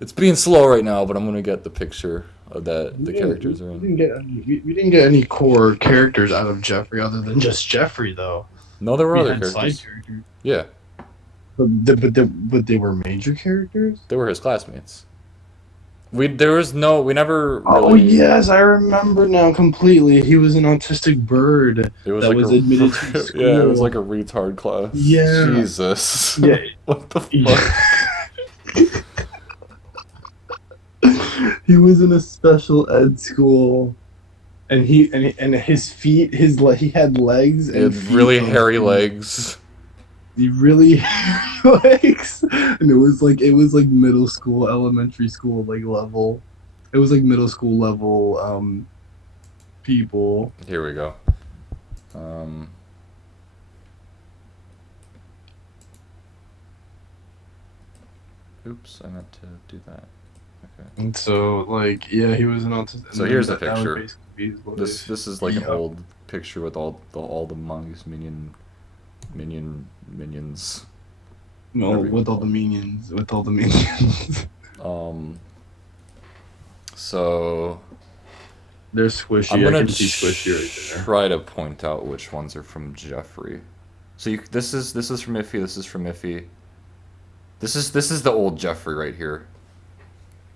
It's being slow right now, but I'm gonna get the picture of that the characters are We in. didn't get any, we didn't get any core characters out of Jeffrey other than just Jeffrey though. No, there were We other had side characters. characters, Yeah, but they were major characters. they were his classmates. We never Oh really. yes, I remember now completely. He was an autistic bird It was that like was a admitted to yeah, it was like school. a retard class. Yeah, Jesus, yeah. what the fuck? Yeah. He was in a special ed school, and and his feet, he had legs He had and feet really of hairy legs. he really legs, and it was like middle school, elementary school like level. It was like middle school level people. Here we go. Um, oops, I meant to do that. Okay. And so like yeah, he was an autistic. So And then here's the that would picture. basically be his life. This is like an Yep. old picture with all the mongoose minions. No, Whatever you with all call the minions, with all the minions. them. So They're I'm squishy. I gonna can see squishy right there. try to point out which ones are from Jeffrey. So this is from Iffy. This is from Iffy. This is the old Jeffrey right here.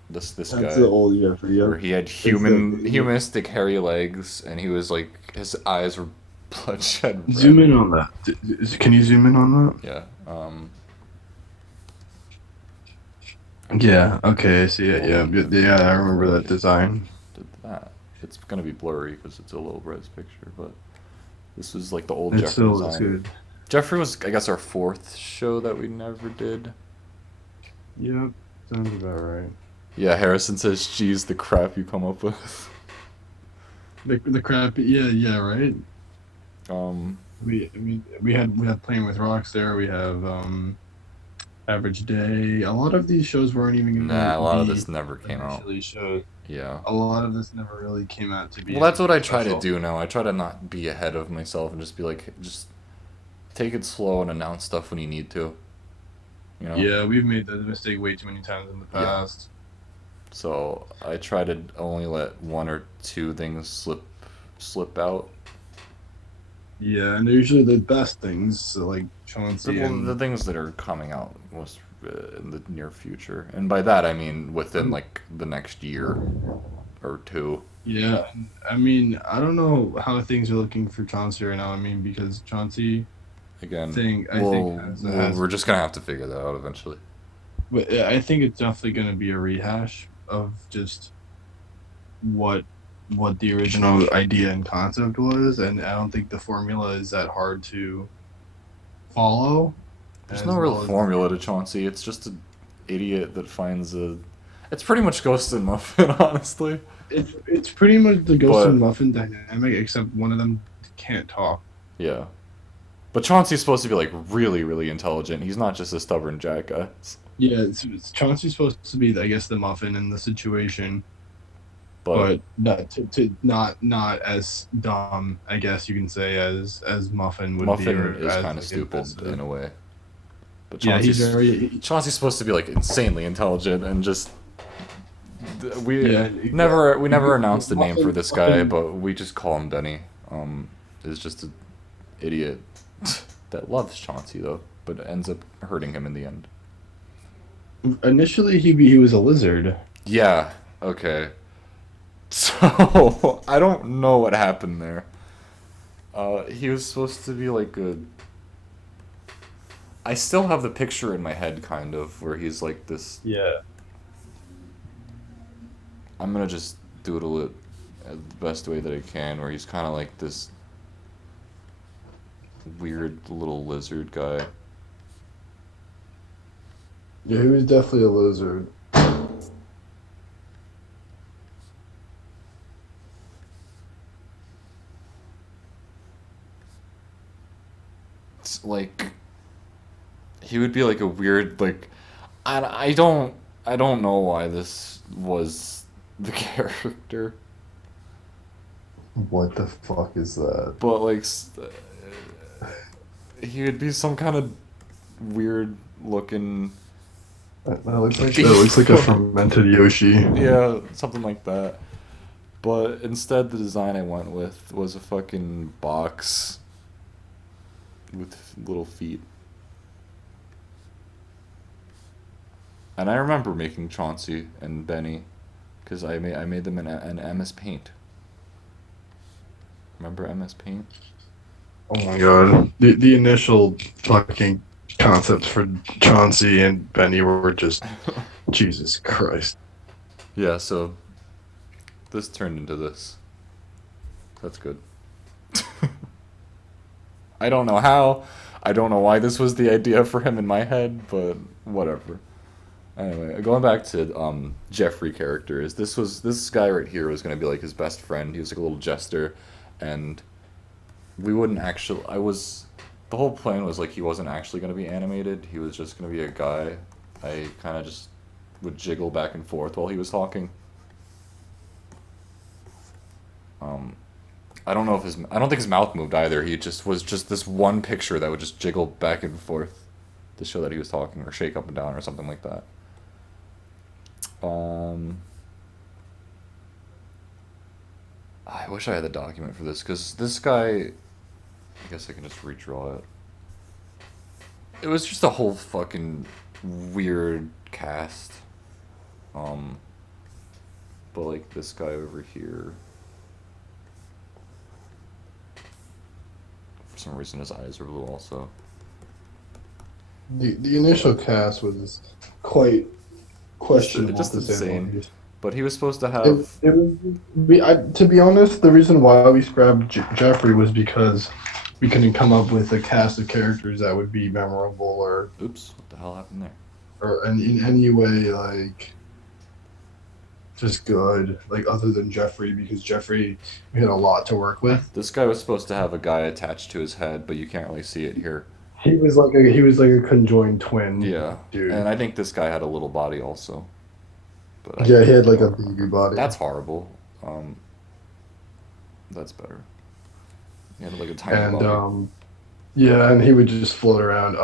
This That's the guy old Jeffrey. where Yep. he had It's the humanistic hairy legs and he was like his eyes were bloodshot zoom red. in on that. Can you zoom in on Yeah. that? Yeah. Okay. I see it. Yeah. Old Yeah. I remember that design. did that. It's gonna be blurry because it's a low res picture, but this was like the old It Jeffrey still looks design. good. Jeffrey was, I guess, our fourth show that we never did. Yep. Sounds about right. Yeah, Harrison says, "Geez, the crap you come up with." The crap. Yeah. Yeah. Right. Um, We had Playing with Rocks there. We have Average Day. A lot of these shows weren't even going nah, a to lot of be this never came out. initially shows. Yeah. A lot of this never really came out to be. Well, that's what I anything try to special. do now. I try to not be ahead of myself and just be like, just take it slow and announce stuff when you need to. You know. Yeah, we've made that mistake way too many times in the Yeah. past. So I try to only let one or two things slip out. Yeah, and they're usually the best things, so like Chauncey Well, the and things that are coming out was in the near future, and by that I mean within um, like the next year or two. Yeah, I mean, I don't know how things are looking for Chauncey right now. I mean, because Chauncey Again, thing I think we'll, has we'll has, we're just gonna have to figure that out eventually. but I think it's definitely going to be a rehash of just what what the original idea and concept was, and I don't think the formula is that hard to follow, There's no as real well as formula to Chauncey. It's just an idiot that finds a. It's pretty much Ghost and Muffin, honestly. it's pretty much the Ghost and But Muffin dynamic, except one of them can't talk. yeah, but Chauncey's supposed to be like really, really intelligent. He's not just a stubborn jackass. Yeah, it's Chauncey's supposed to be, I guess, the Muffin in the situation, But but not as dumb, I guess you can say, as Muffin would be, Muffin or is as kind of like stupid in invested. a way. But Yeah, he's Chauncey's very. Chauncey's supposed to be like insanely intelligent and just we Yeah, we never exactly. announced a name for Muffin, this guy, Muffin. but we just call him Benny. Is just an idiot that loves Chauncey though, but ends up hurting him in the end. Initially, he was a lizard. Yeah. Okay. So I don't know what happened there. He was supposed to be like a. I still have the picture in my head, kind of, where he's like this. Yeah. I'm gonna just doodle it the best way that I can, where he's kind of like this weird little lizard guy. Yeah, he was definitely a lizard. It's like he would be like a weird like I don't know why this was the character, What the fuck is that? but like he would be some kind of weird looking That looks like a thief. fermented Yoshi. Yeah, something like that. But instead, the design I went with was a fucking box with little feet. And I remember making Chauncey and Benny because I made them in MS Paint. Remember MS Paint? Oh my god. The initial fucking concepts for Chauncey and Benny were just Jesus Christ. Yeah, so this turned into this. That's good. I don't know how. I don't know why this was the idea for him in my head, but whatever. Anyway, going back to Jeffrey characters, this guy right here was gonna be like his best friend. He was like a little jester, and we wouldn't actually. I was the whole plan was like he wasn't actually gonna be animated. He was just gonna be a guy. I kind of just would jiggle back and forth while he was talking. Um, I don't know if I don't think his mouth moved either. He just was just this one picture that would just jiggle back and forth to show that he was talking or shake up and down or something like that. Um, I wish I had the document for this because this guy. I guess I can just redraw it. It was just a whole fucking weird cast. Um, but like this guy over here. For some reason, his eyes are blue also. The initial cast was quite questionable, Just to say the insane. least. But he was supposed to It, have. it was, to be honest, the reason why we scrapped Jeffrey was because we couldn't come up with a cast of characters that would be memorable, Oops, what the hell happened there? or in any way like just good, like other than Jeffrey, because Jeffrey, we had a lot to work with. This guy was supposed to have a guy attached to his head, but you can't really see it here. He was like a conjoined twin Yeah, and dude. I think this guy had a little body also, but I Yeah, he had like a don't baby remember. body. That's horrible. Um, that's better. He had like a tiny And body. yeah, and he would just float around.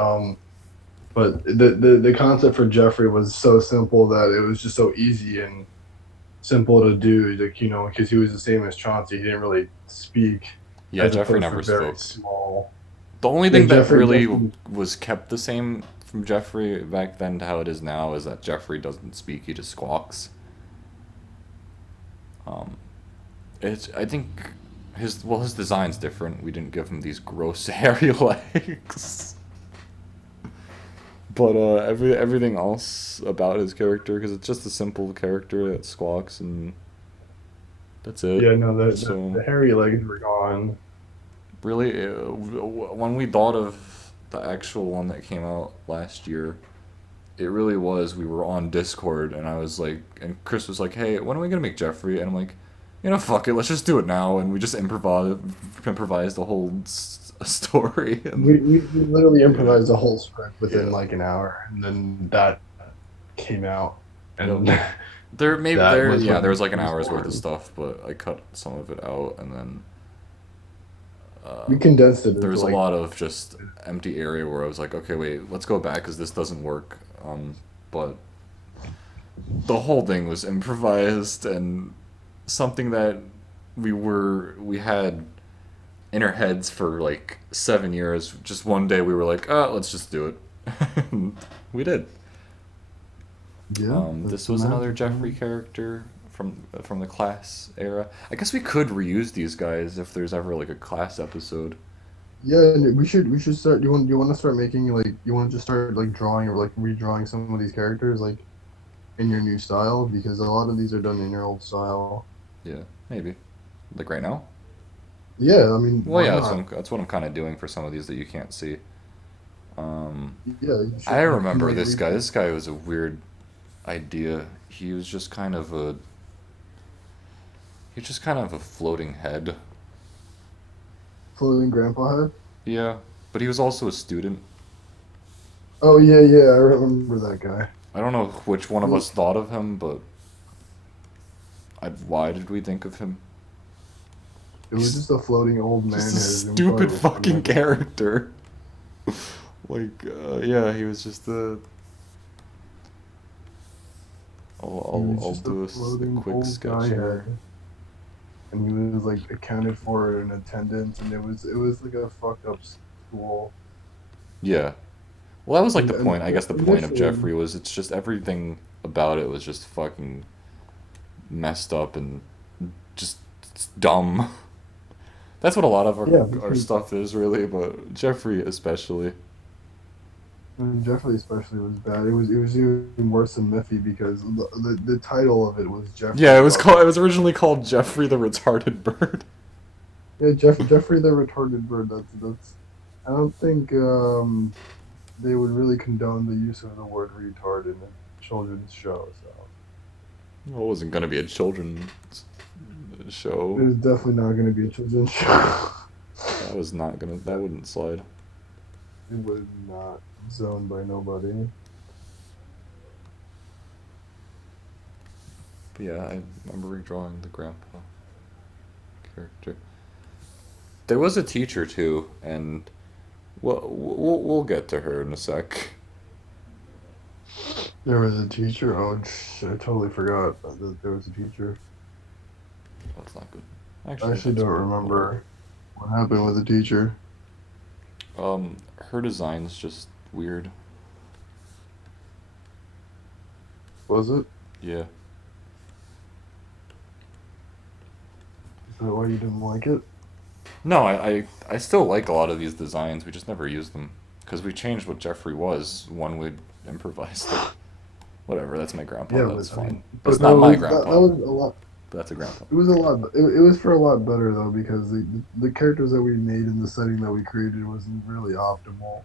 But the concept for Jeffrey was so simple that it was just so easy and simple to do, like, because he was the same as Chauncey. He didn't really speak, Yeah, as Jeffrey opposed to never very spoke. small. The only Yeah, thing that really Jeffrey. was kept the same from Jeffrey back then to how it is now is that Jeffrey doesn't speak; he just squawks. Um, I think his design's different. We didn't give him these gross hairy legs. But everything else about his character, because it's just a simple character that squawks and that's it. Yeah, no, So the hairy legs were gone. really, when we thought of the actual one that came out last year, it really was. We were on Discord, and I was like, and Chris was like, "Hey, when are we gonna make Jeffrey?" And I'm like, fuck it, let's just do it now. And we just improvised the whole story. And We literally yeah, improvised a whole script within yeah. like an hour, and then that came out, Yep. and that was There when was like an we hour's worth of started. stuff, but I cut some of it out, and then We um, condensed it there into was a like lot of just empty area where I was like, okay, wait, let's go back because this doesn't work. But the whole thing was improvised and something that we had in our heads for like 7 years. Just one day we were like, oh, let's just do it. We did. yeah, that's This the was another magic, Jeffrey man. character from the class era. I guess we could reuse these guys if there's ever like a class episode. Yeah, and we should start. You want to start making like you want to just start like drawing or like redrawing some of these characters like in your new style because a lot of these are done in your old style. Yeah, maybe. Like right now? Yeah, I mean, Well, why yeah, not? that's what I'm kind of doing for some of these that you can't see. Um, Yeah, I you can remember like this guy. redraw This guy was a weird idea. He was just kind of a He's just kind of a floating head. floating grandpa head. Yeah, but he was also a student. Oh yeah, yeah, I remember that guy. I don't know which one of Well, us thought of him, but why did we think of him? it was He's just a floating old just man a head, and we thought it stupid was fucking funny. character. Like, yeah, he was just a. He was I'll just a do a floating quick old guy sketch here. head, and he was like accounted for in attendance, and it was like a fucked up school. Yeah. Well, that was like the And point. I guess the point of initially, Jeffrey was it's just everything about it was just fucking messed up and just it's dumb. That's what a lot of yeah, our because stuff is really, but Jeffrey especially. Jeffrey especially was bad. It was even worse than Miffy because the title of it was Yeah, Jeffrey it Bucket. was originally called Jeffrey the Retarded Bird. Yeah, Jeffrey the retarded bird. That's. I don't think they would really condone the use of the word retard in a children's show. So Well, it wasn't gonna be a children's it show. was definitely not going to be a children's show. That was not gonna. That wouldn't slide. It was not zoned by nobody. But yeah, I remember drawing the grandpa character. There was a teacher too, and we'll get to her in a sec. There was a teacher. Oh, I totally forgot that there was a teacher. That's not good. I Actually, actually that's don't good. Whatever. remember what happened with the teacher. Her design's just weird. Was it? Yeah. Is that why you didn't like it? No, I still like a lot of these designs. We just never used them because we changed what Jeffrey was when we improvised it. Whatever. That's my grandpa. Yeah, That's but I mean, fine. But but it's not no, my that grandpa. was a lot. But that's a grandpa. It was a lot. It was for a lot better though because the characters that we made in the setting that we created wasn't really optimal.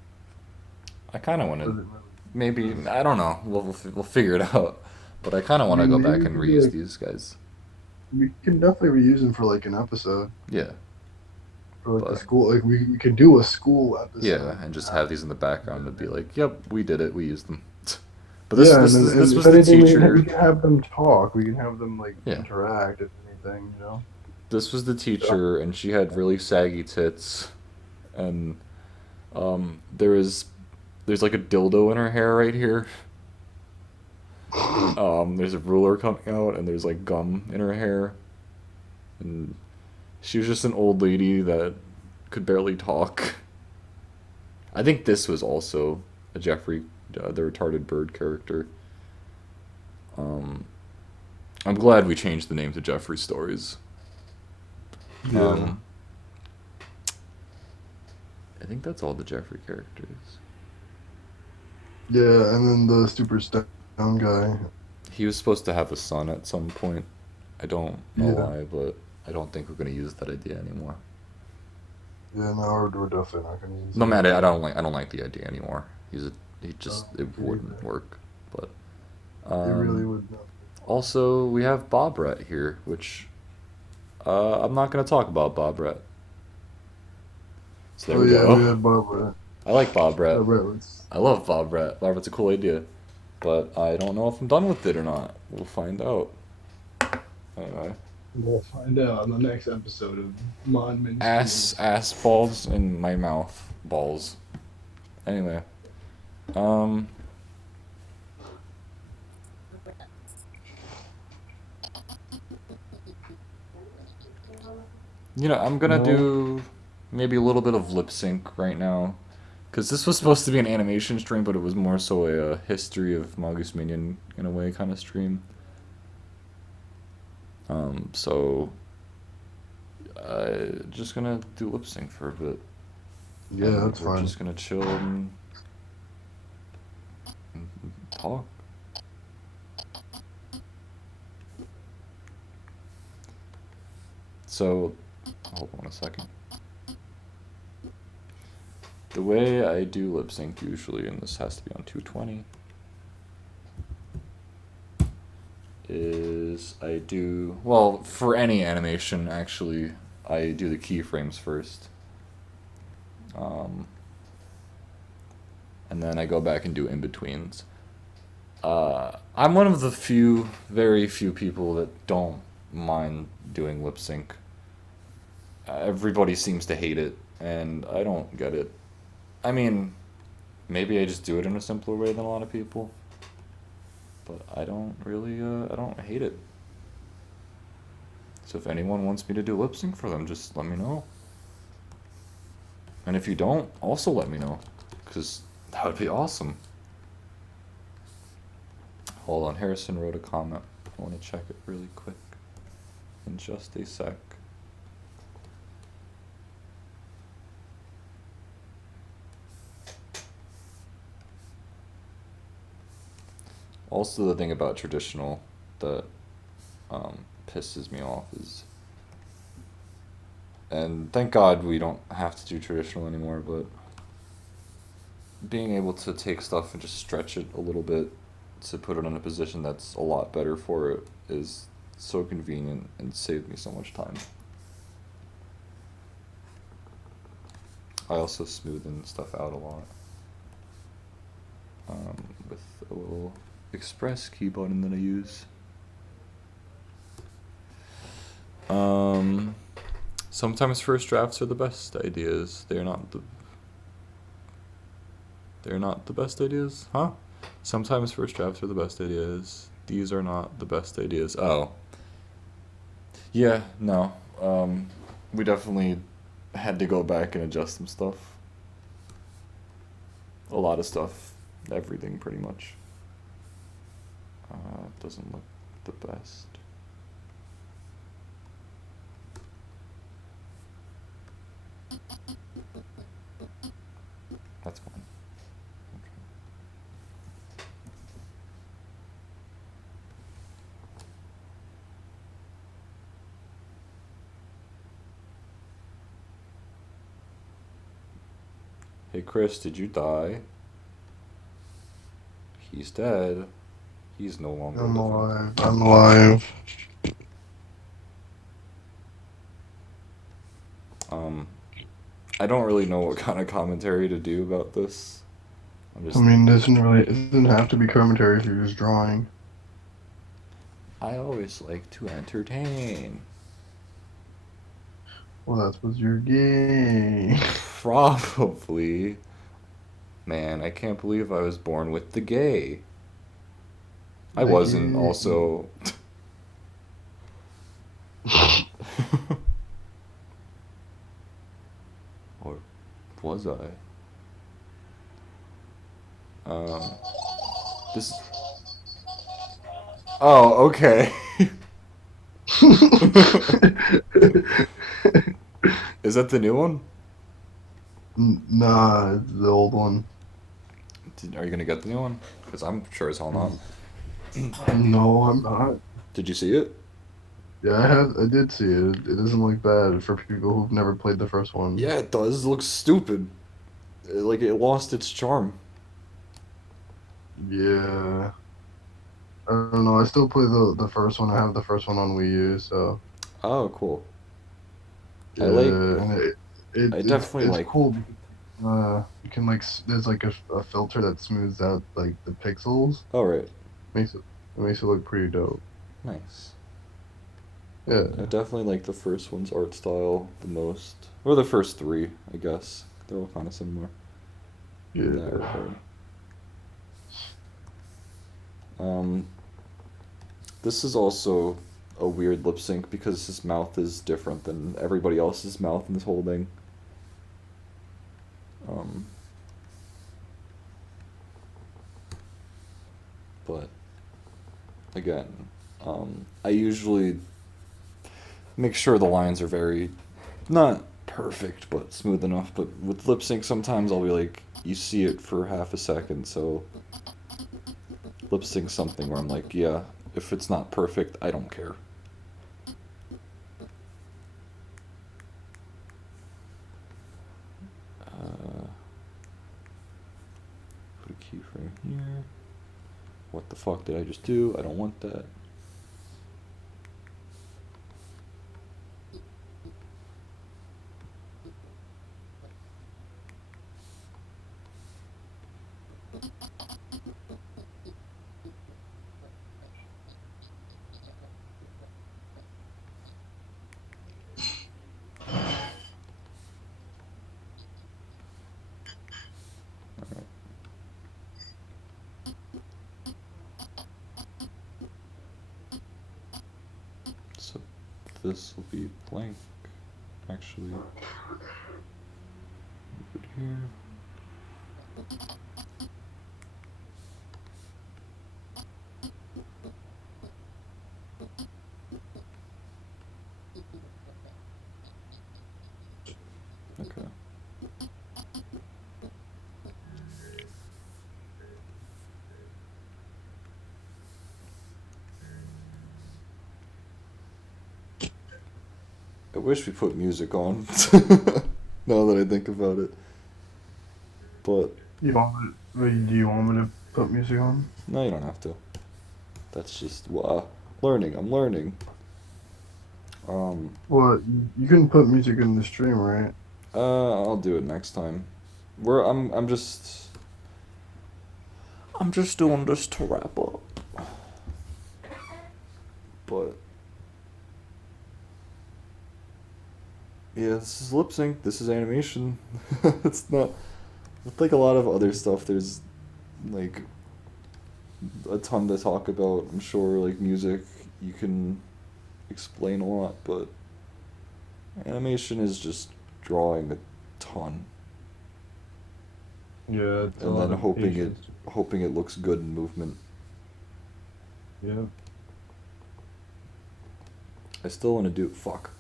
I kind of want to Wasn't really maybe because I don't know. We'll figure it out. But I kind of I want to mean go maybe back we and could do reuse like these guys. we can definitely reuse them for like an episode Yeah. for like a But school like we could do a school yeah, episode and and just have have these in the background and be like, "Yep, we did it. We used them." But yeah and then this and if was the anything we teacher. can have them talk we can have them like Yeah. interact if anything This was the So, teacher, and she had really saggy tits, and there is there's like a dildo in her hair right here. There's a ruler coming out, and there's like gum in her hair, and she was just an old lady that could barely talk. I think this was also a Jeffrey, the retarded bird character. Um, I'm glad we changed the name to Jeffrey Stories. Yeah. Um, I think that's all the Jeffrey characters. Yeah, and then the super stone guy. He was supposed to have a son at some point. I don't know Yeah. why, but I don't think we're gonna use that idea anymore. Yeah, no, we're definitely not gonna use No that matter, idea. I don't like the idea anymore. He just it Me wouldn't neither. work. But It really um, would not. also we have Bob Rat here, which I'm not gonna talk about Bob Rat. So there Oh we yeah, we go. had Barbara. I like Bob Rat. Barbara was. I love Bob Rat. Bob Rat's a cool idea, but I don't know if I'm done with it or not. We'll find out. Anyway, We'll find out on the next episode of MonMin ass balls in my mouth balls. Anyway, um, I'm gonna No. do maybe a little bit of lip sync right now, because this was supposed to be an animation stream, but it was more so a history of Magus Minion in a way kind of stream. So just gonna do lip sync for a bit, Yeah, and that's we're fine. just gonna chill and talk. So, hold on a second. The way I do lip sync usually, and this has to be on 220, is I do, well, for any animation actually, I do the keyframes first. Um, and then I go back and do in betweens. I'm one of the very few people that don't mind doing lip sync. Everybody seems to hate it, and I don't get it. I mean, maybe I just do it in a simpler way than a lot of people, but I don't really, I don't hate it. So if anyone wants me to do lip sync for them, just let me know. And if you don't, also let me know, because that would be awesome. Hold on, Harrison wrote a comment. I want to check it really quick. In just a sec. Also, the thing about traditional that pisses me off is, and thank God we don't have to do traditional anymore, but being able to take stuff and just stretch it a little bit to put it in a position that's a lot better for it is so convenient and saved me so much time. I also smoothen stuff out a lot with a little express key button that I use. Sometimes first drafts are the best ideas. They're not the best ideas, huh? Sometimes first drafts are the best ideas. These are not the best ideas. Oh. Yeah, no. We definitely had to go back and adjust some stuff. A lot of stuff. Everything, pretty much. Doesn't look the best. That's fine. Hey Chris, did you die? He's dead. He's no longer I'm living. alive. I'm alive. Um, I don't really know what kind of commentary to do about this. I'm I just. mean, it doesn't have to be commentary if you're just drawing. I always like to entertain. Well, that's what's your game. Probably. Man, I can't believe I was born with the gay. I The wasn't game. also. Or was I? Um, this. Oh, okay. Is that the new one? Nah, it's the old one. Are you gonna get the new one? Because I'm sure as hell not. No, I'm not. Did you see it? Yeah, I did see it. It doesn't look bad for people who've never played the first one. Yeah, it does. It looks stupid. Like it lost its charm. Yeah. I don't know. I still play the first one. I have the first one on Wii U, so Oh, cool. yeah, I like. and I it's definitely it's like. cool because you can like there's like a filter that smooths out like the pixels. Oh, right. Makes it look pretty dope. Nice. I Yeah. definitely like the first one's art style the most, or the first three, I guess. They're all kind of similar in that Yeah. regard. Um, this is also a weird lip sync because his mouth is different than everybody else's mouth in this whole thing. Um, but again, I usually make sure the lines are very not perfect but smooth enough. But with lip sync, sometimes I'll be like, you see it for half a second, so lip sync something where I'm like, yeah, if it's not perfect, I don't care. Uh, put a keyframe here. What the fuck did I just do? I don't want that. So this will be blank. Actually, put it here. Okay. I wish we put music on. Now that I think about it, but Do you want me to put music on? no, you don't have to. That's just learning. I'm learning. Um, Well, you can put music in the stream, right? I'll do it next time. I'm just doing this to wrap up. But yeah, this is lip sync. This is animation. It's not. With like a lot of other stuff, there's like a ton to talk about. I'm sure like music, you can explain a lot, but animation is just drawing a ton Yeah, it's a and then lot of patience. hoping it looks good in movement. Yeah. I still want to do fuck.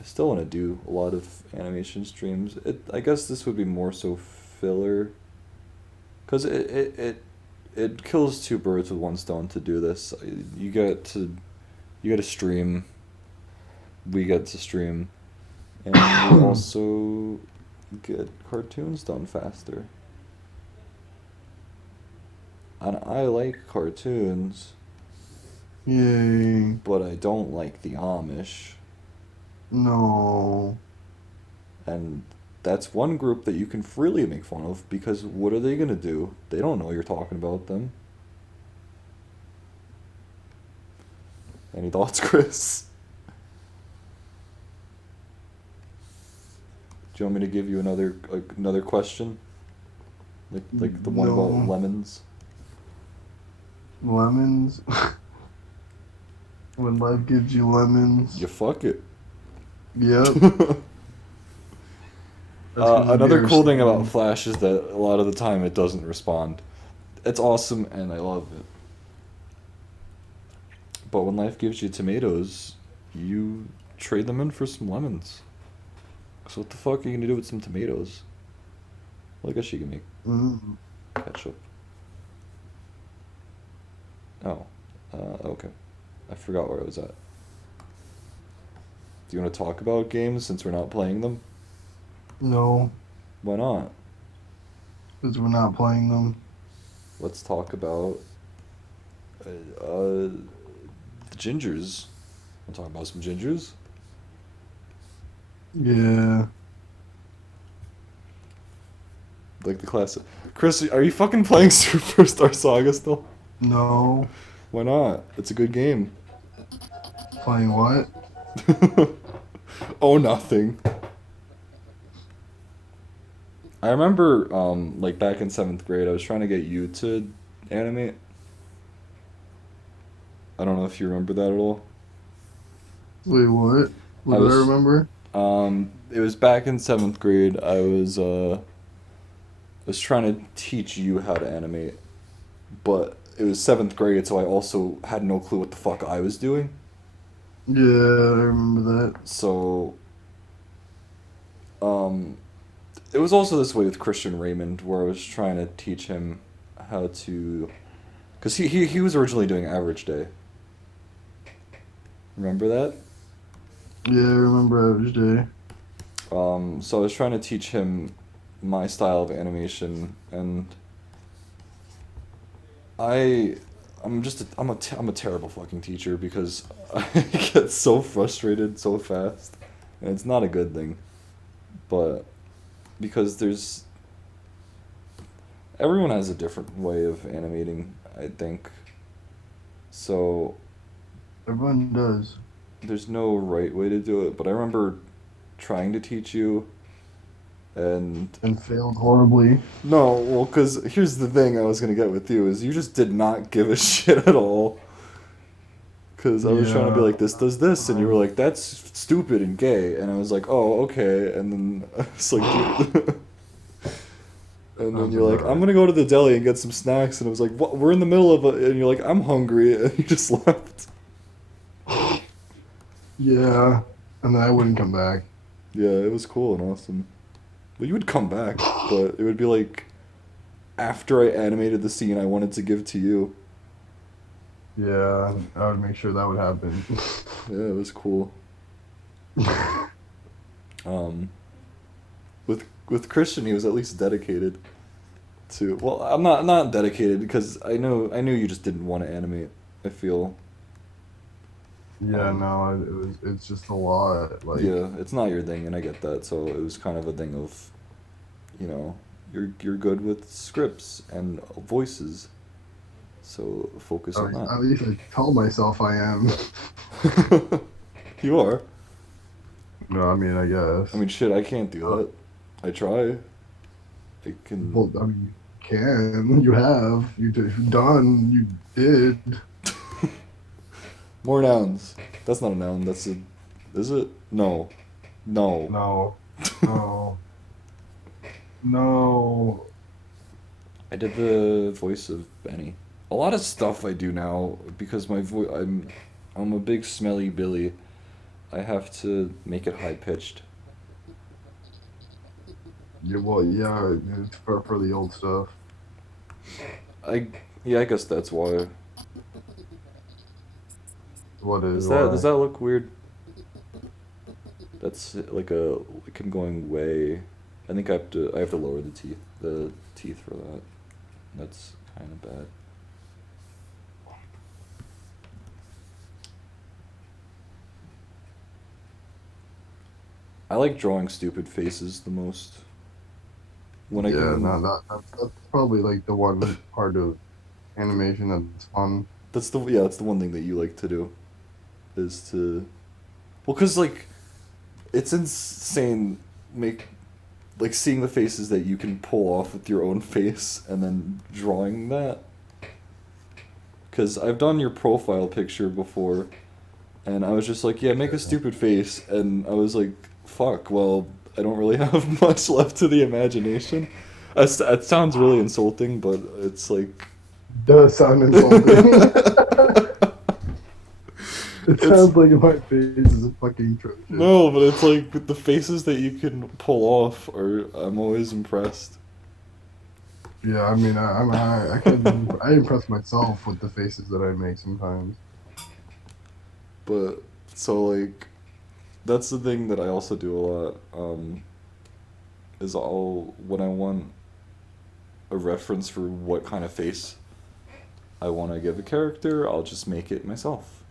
I still want to do a lot of animation streams. I guess this would be more so filler, cause it kills two birds with one stone to do this. You get to stream. We get to stream, and we also get cartoons done faster. And I like cartoons, Yay. but I don't like the Amish. No. And that's one group that you can freely make fun of because what are they gonna do? They don't know you're talking about them. Any thoughts, Chris? Do you want me to give you another question? Like the one about No. lemons? Lemons. When life gives you lemons. You fuck it. Yep. That's gonna be Another our cool thing about slogan. Flash is that a lot of the time it doesn't respond. It's awesome and I love it. But when life gives you tomatoes, you trade them in for some lemons. So what the fuck are you gonna do with some tomatoes? Well, I guess you can make Mm. ketchup. Oh, okay. I forgot where I was at. Do you want to talk about games since we're not playing them? No, Why not? because we're not playing them. Let's talk about the gingers. Want to talk about some gingers? Yeah. Like the classic. Chris, are you fucking playing Superstar Saga still? No. Why not? It's a good game. Playing what? Oh, nothing. I remember, like back in 7th grade, I was trying to get you to animate. I don't know if you remember that at all. Wait, what? What I do I was, remember? it was back in 7th grade. I was trying to teach you how to animate, but it was 7th grade, so I also had no clue what the fuck I was doing. Yeah, I remember that. So, um, it was also this way with Christian Raymond, where I was trying to teach him how to, because he was originally doing Average Day. Remember that? Yeah, I remember Average Day. So I was trying to teach him my style of animation, and I, I'm a terrible fucking teacher because I get so frustrated so fast, and it's not a good thing, but because everyone has a different way of animating, I think. So Everyone does. there's no right way to do it, but I remember trying to teach you, and And failed horribly. no, well, because here's the thing I was gonna get with you is you just did not give a shit at all. Because I was trying to be Yeah. like, this does this, and you were like, that's stupid and gay, and I was like, oh, okay, and then it's like, dude. And then Sounds you're like, about I'm right. gonna go to the deli and get some snacks, and I was like, what? We're in the middle of it, and you're like, I'm hungry, and you just left. Yeah. And then I wouldn't come back. Yeah, it was cool and awesome. Well, you would come back, but it would be like after I animated the scene I wanted to give to you. Yeah, I would make sure that would happen. Yeah, it was cool. Um, with Christian, he was at least dedicated to. Well, I'm not dedicated because I knew you just didn't want to animate. I feel. Yeah, Um, no, it's just a lot. Like, yeah, it's not your thing, and I get that. So it was kind of a thing of, you're good with scripts and voices, so focus on at least I tell myself I am. that. You are. No, I mean, I I guess. mean, shit, I can't do that. I try. I Well, can. I mean, you can. You have. You've done. You did. More nouns. That's not a noun. That's a. Is it? No. No. No. No. No. I did the voice of Benny. A lot of stuff I do now because my voice. I'm a big smelly Billy. I have to make it high pitched. Yeah, well, yeah, it's for the old stuff. I Yeah, I guess that's why. What is Does why? that look weird? That's like I'm going way. I think I have to lower the teeth for that. That's kind of bad. I like drawing stupid faces the most. When I Yeah, can, no, that's probably like the one part of animation that's fun. that's the one thing that you like to do, is to, well, cause like, it's insane make, like seeing the faces that you can pull off with your own face and then drawing that. Cause I've done your profile picture before, and I was just like, yeah, make a stupid face, and I was like, fuck, well, I don't really have much left to the imagination. That sounds really insulting, but it's like. Does sound insulting. It It's sounds like my face is fucking atrocious. no, but it's like with the faces that you can pull off, or I'm always impressed. Yeah, I mean, I can I impress myself with the faces that I make sometimes. But so like that's the thing that I also do a lot. Is I'll when I want a reference for what kind of face I want to give a character, I'll just make it myself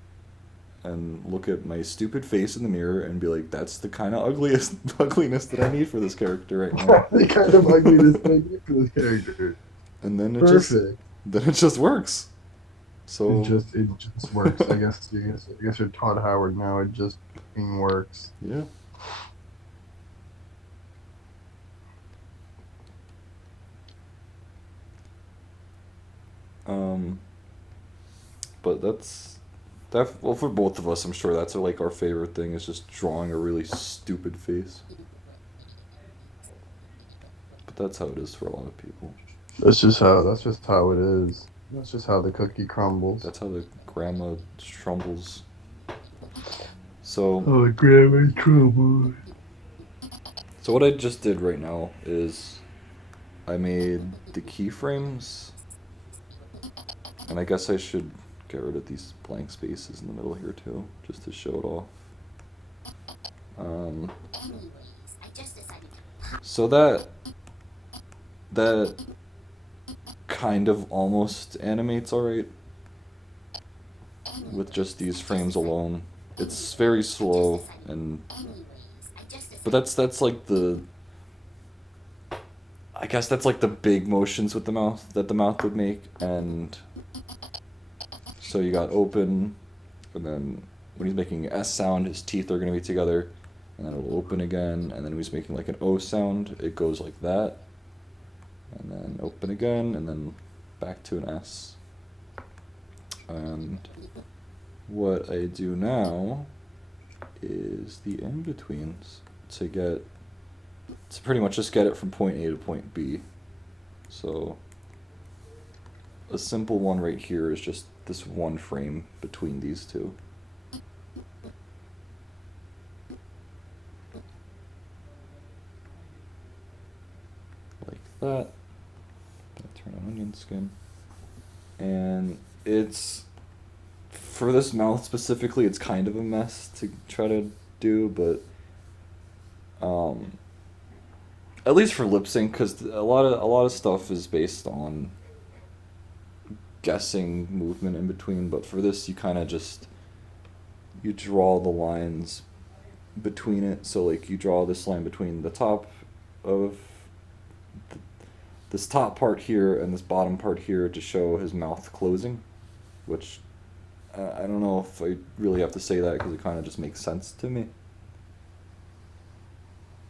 and look at my stupid face in the mirror and be like, "That's the kind of ugliest ugliness that I need for this character right now." The kind of ugliness that I need for this character. And Perfect. then it just works. So It just works. I guess you're Todd Howard now. It just fucking works. yeah. Um, but that well for both of us, I'm sure that's like our favorite thing is just drawing a really stupid face. But that's how it is for a lot of people. That's just how it is. That's just how the cookie crumbles. That's how the grandma trumbles. So Oh, grandma trouble. so what I just did right now is I made the keyframes, and I guess I should get rid of these blank spaces in the middle here too, just to show it off. Um, so that kind of almost animates alright with just these frames alone. It's very slow and but that's like the I guess that's like the big motions with the mouth that the mouth would make, and so you got open, and then when he's making an S sound, his teeth are gonna be together, and then it'll open again, and then when he's making like an O sound, it goes like that, and then open again, and then back to an S. And what I do now is the in-betweens to pretty much just get it from point A to point B. So a simple one right here is just this one frame between these two. Like that. Turn on onion skin. And it's, for this mouth specifically, it's kind of a mess to try to do, but at least for lip sync, because a lot of stuff is based on guessing movement in between. But for this, you kind of just you draw the lines between it. So like you draw this line between the top of this top part here and this bottom part here to show his mouth closing, which I don't know if I really have to say that because it kind of just makes sense to me.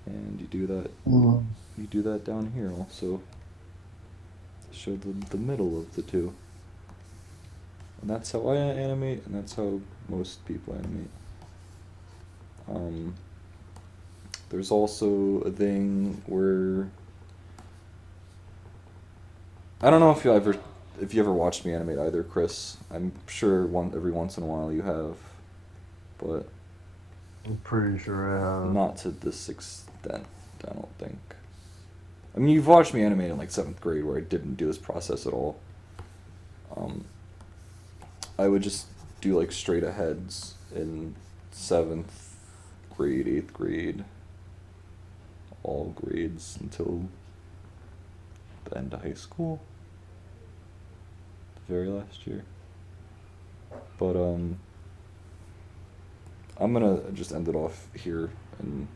And you do that. You do that down here also. To show the middle of the two. And that's how I animate, and that's how most people animate. There's also a thing where I don't know if you ever watched me animate either, Chris. I'm sure every once in a while you have, but I'm pretty sure I have. not to this extent, I don't think. I mean, you've watched me animate in like 7th grade where I didn't do this process at all. I would just do like straight aheads in 7th grade, 8th grade, all grades until the end of high school, the very last year. But I'm gonna just end it off here, and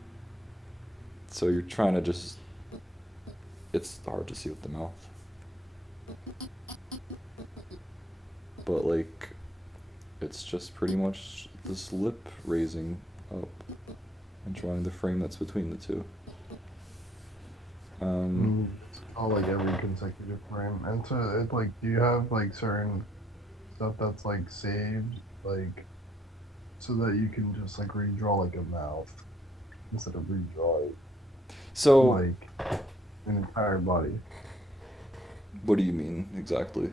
so you're trying to just, it's hard to see with the mouth, but like it's just pretty much this lip raising up and drawing the frame that's between the two. It's all like every consecutive frame. And so it's like, do you have like certain stuff that's like saved, like so that you can just like redraw like a mouth instead of redraw it So like an entire body? what do you mean exactly?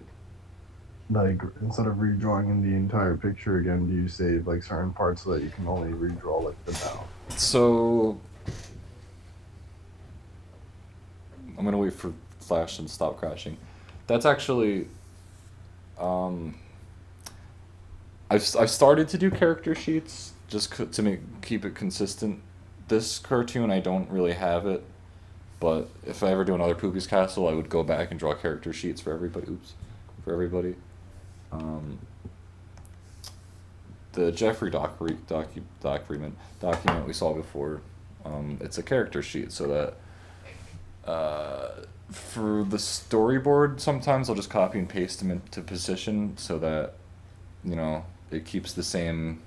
Like instead of redrawing in the entire picture again, do you save like certain parts so that you can only redraw like the mouth? So I'm gonna wait for Flash and stop crashing. That's actually um, I've started to do character sheets just to keep it consistent. This cartoon I don't really have it, but if I ever do another Poopy's Castle, I would go back and draw character sheets for everybody. Oops, for everybody. Um, the Jeffrey document we saw before, it's a character sheet so that for the storyboard, sometimes I'll just copy and paste them into position so that, it keeps the same,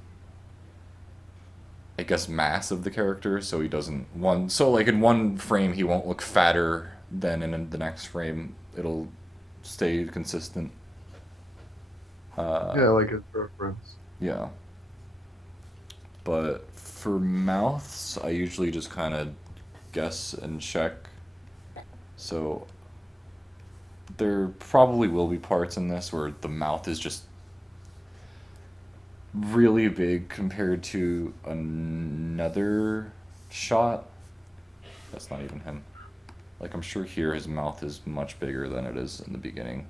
I guess, mass of the character, so he doesn't so like in one frame he won't look fatter than in the next frame. It'll stay consistent. Yeah, like a reference. Yeah. But for mouths, I usually just kind of guess and check. So there probably will be parts in this where the mouth is just really big compared to another shot. That's not even him. Like, I'm sure here his mouth is much bigger than it is in the beginning.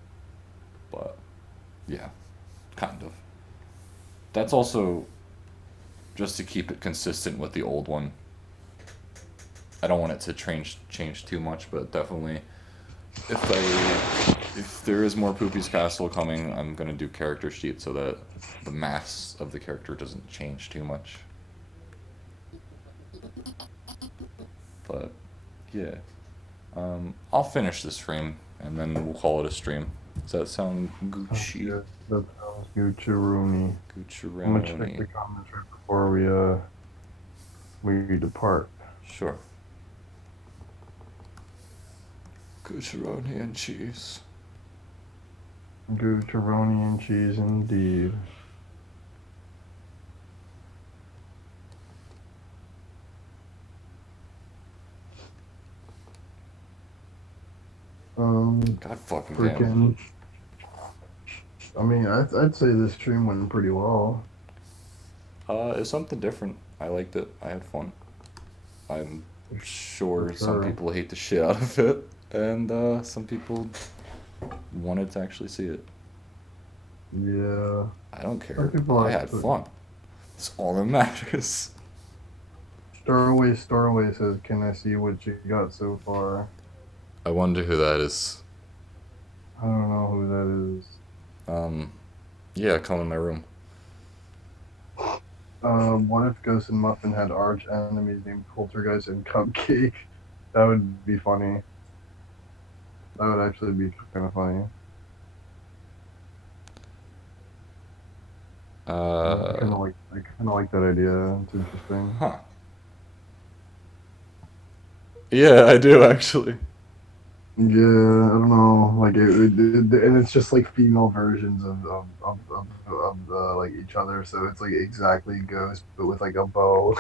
But, yeah, kind of. That's also just to keep it consistent with the old one. I don't want it to change too much, but definitely if there is more Poopy's Castle coming, I'm gonna do character sheets so that the mass of the character doesn't change too much. But yeah, I'll finish this frame and then we'll call it a stream. Does that sound Gucci? Yeah, that sounds Gucci-rooney. I'm gonna check Gucci-rooney. the comments right before we depart. Sure. Gucci-rooney and cheese. Gucci-rooney and cheese indeed. God fucking damn. Freaking. I mean, I'd say this stream went pretty well. It's something different. I liked it. I had fun. I'm sure For some sure. people hate the shit out of it, and some people wanted to actually see it. Yeah. I don't Some care. people I are. had fun. It's all that matters. Staraway says, "Can I see what you got so far?" I wonder who that is. I don't know who that is. Yeah, come in my room. What if Ghost and Muffin had arch enemies named Poltergeist and Cupcake? That would be funny. That would actually be kind of funny. I kind of like that idea. It's interesting. Huh. Yeah, I do actually. Yeah, I don't know. Like and it's just like female versions of like each other. So it's like exactly Ghost, but with like a bow,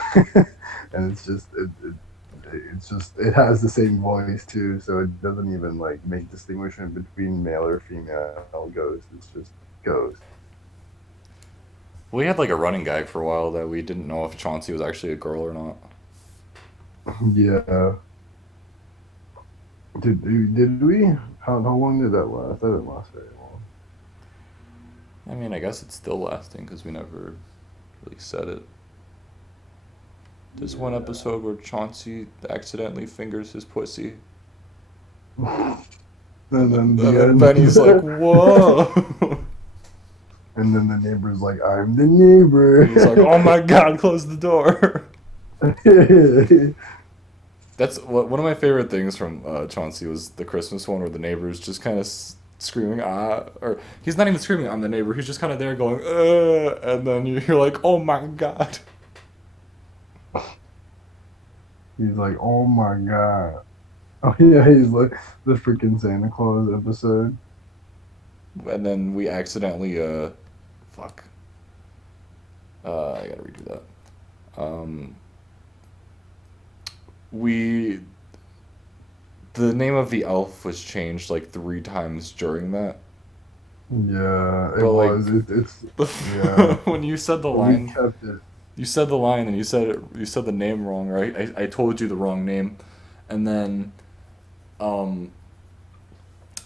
and it's just it has the same voice too. So it doesn't even like make distinguishment between male or female Ghost. It's just Ghost. We had like a running gag for a while that we didn't know if Chauncey was actually a girl or not. Yeah. Did we? How long did that last? That didn't last very long. I mean, I guess it's still lasting because we never really said it. There's one Yeah. episode where Chauncey accidentally fingers his pussy. And then And the then end. Benny's like, whoa. And then the neighbor's like, "I'm the neighbor." He's like, oh my god, close the door. That's one of my favorite things from Chauncey was the Christmas one where the neighbor's just kind of screaming, or he's not even screaming, I'm the neighbor. He's just kind of there going, and then you're like, oh my god. He's like, "Oh my god." Oh yeah, he's like the freaking Santa Claus episode. And then we accidentally, fuck. I gotta redo that. Um, we the name of the elf was changed like 3 times during that. Yeah, it But was. like, It's yeah. when you said the But we line, kept it. you said the line and you said the name wrong, right? I told you the wrong name, and then um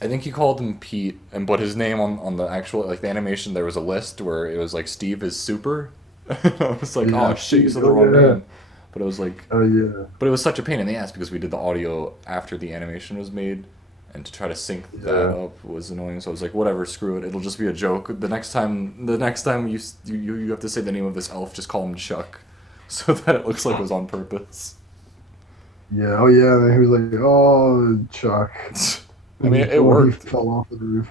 I think you called him Pete, and but his name on the actual like the animation there was a list where it was like Steve is super. I was like, oh Yeah, shit, you Pete. said the Oh wrong yeah. name, but it was like, Oh yeah. but it was such a pain in the ass because we did the audio after the animation was made, and to try to sync that Yeah. up was annoying. So I was like, whatever, screw it. It'll just be a joke. The next time you have to say the name of this elf, just call him Chuck, so that it looks like it was on purpose. Yeah. Oh yeah. And then he was like, "Oh, Chuck," I mean, it when he worked. fell off the roof.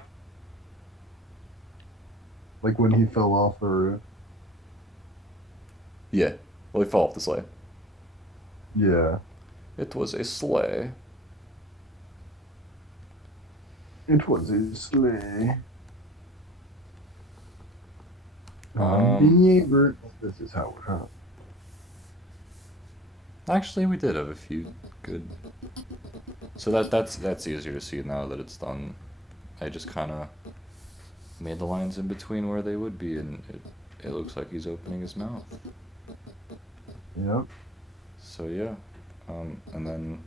Like when he fell off the roof. Yeah. Well, he fell off the sleigh. Yeah. It was a sleigh. It was a sleigh. On Um, the bird. This is how it happened. Actually, we did have a few good. So that's easier to see now that it's done. I just kind of made the lines in between where they would be, and it looks like he's opening his mouth. Yep. So yeah, and then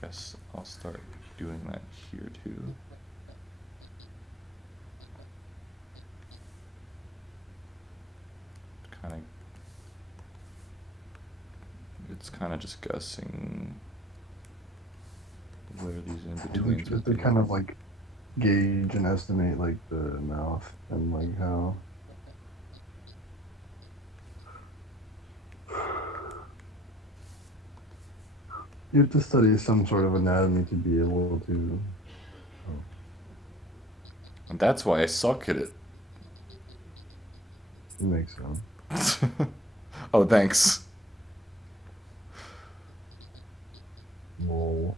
guess I'll start doing that here too. Kind of, it's kind of just guessing where these in betweens would To be. kind of like gauge and estimate like the mouth and like how. You have to study some sort of anatomy to be able to. Oh, And that's why I suck at it. it makes sense. Oh, thanks. Lol.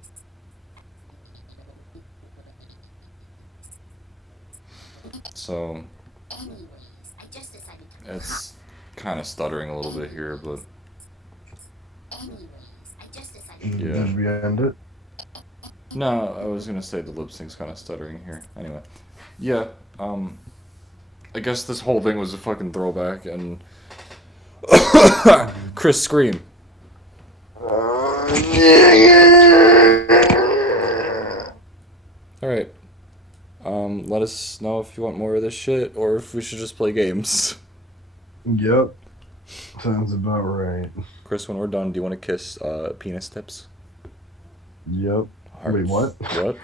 So it's kind of stuttering a little bit here, but yeah. Did we end it? No, I was gonna say the lip sync's kind of stuttering here. Anyway, yeah. I guess this whole thing was a fucking throwback, and Chris scream. All right. Let us know if you want more of this shit, or if we should just play games. Yep. Sounds about right. Chris, when we're done, do you want to kiss penis tips? Yep. Wait, what? What?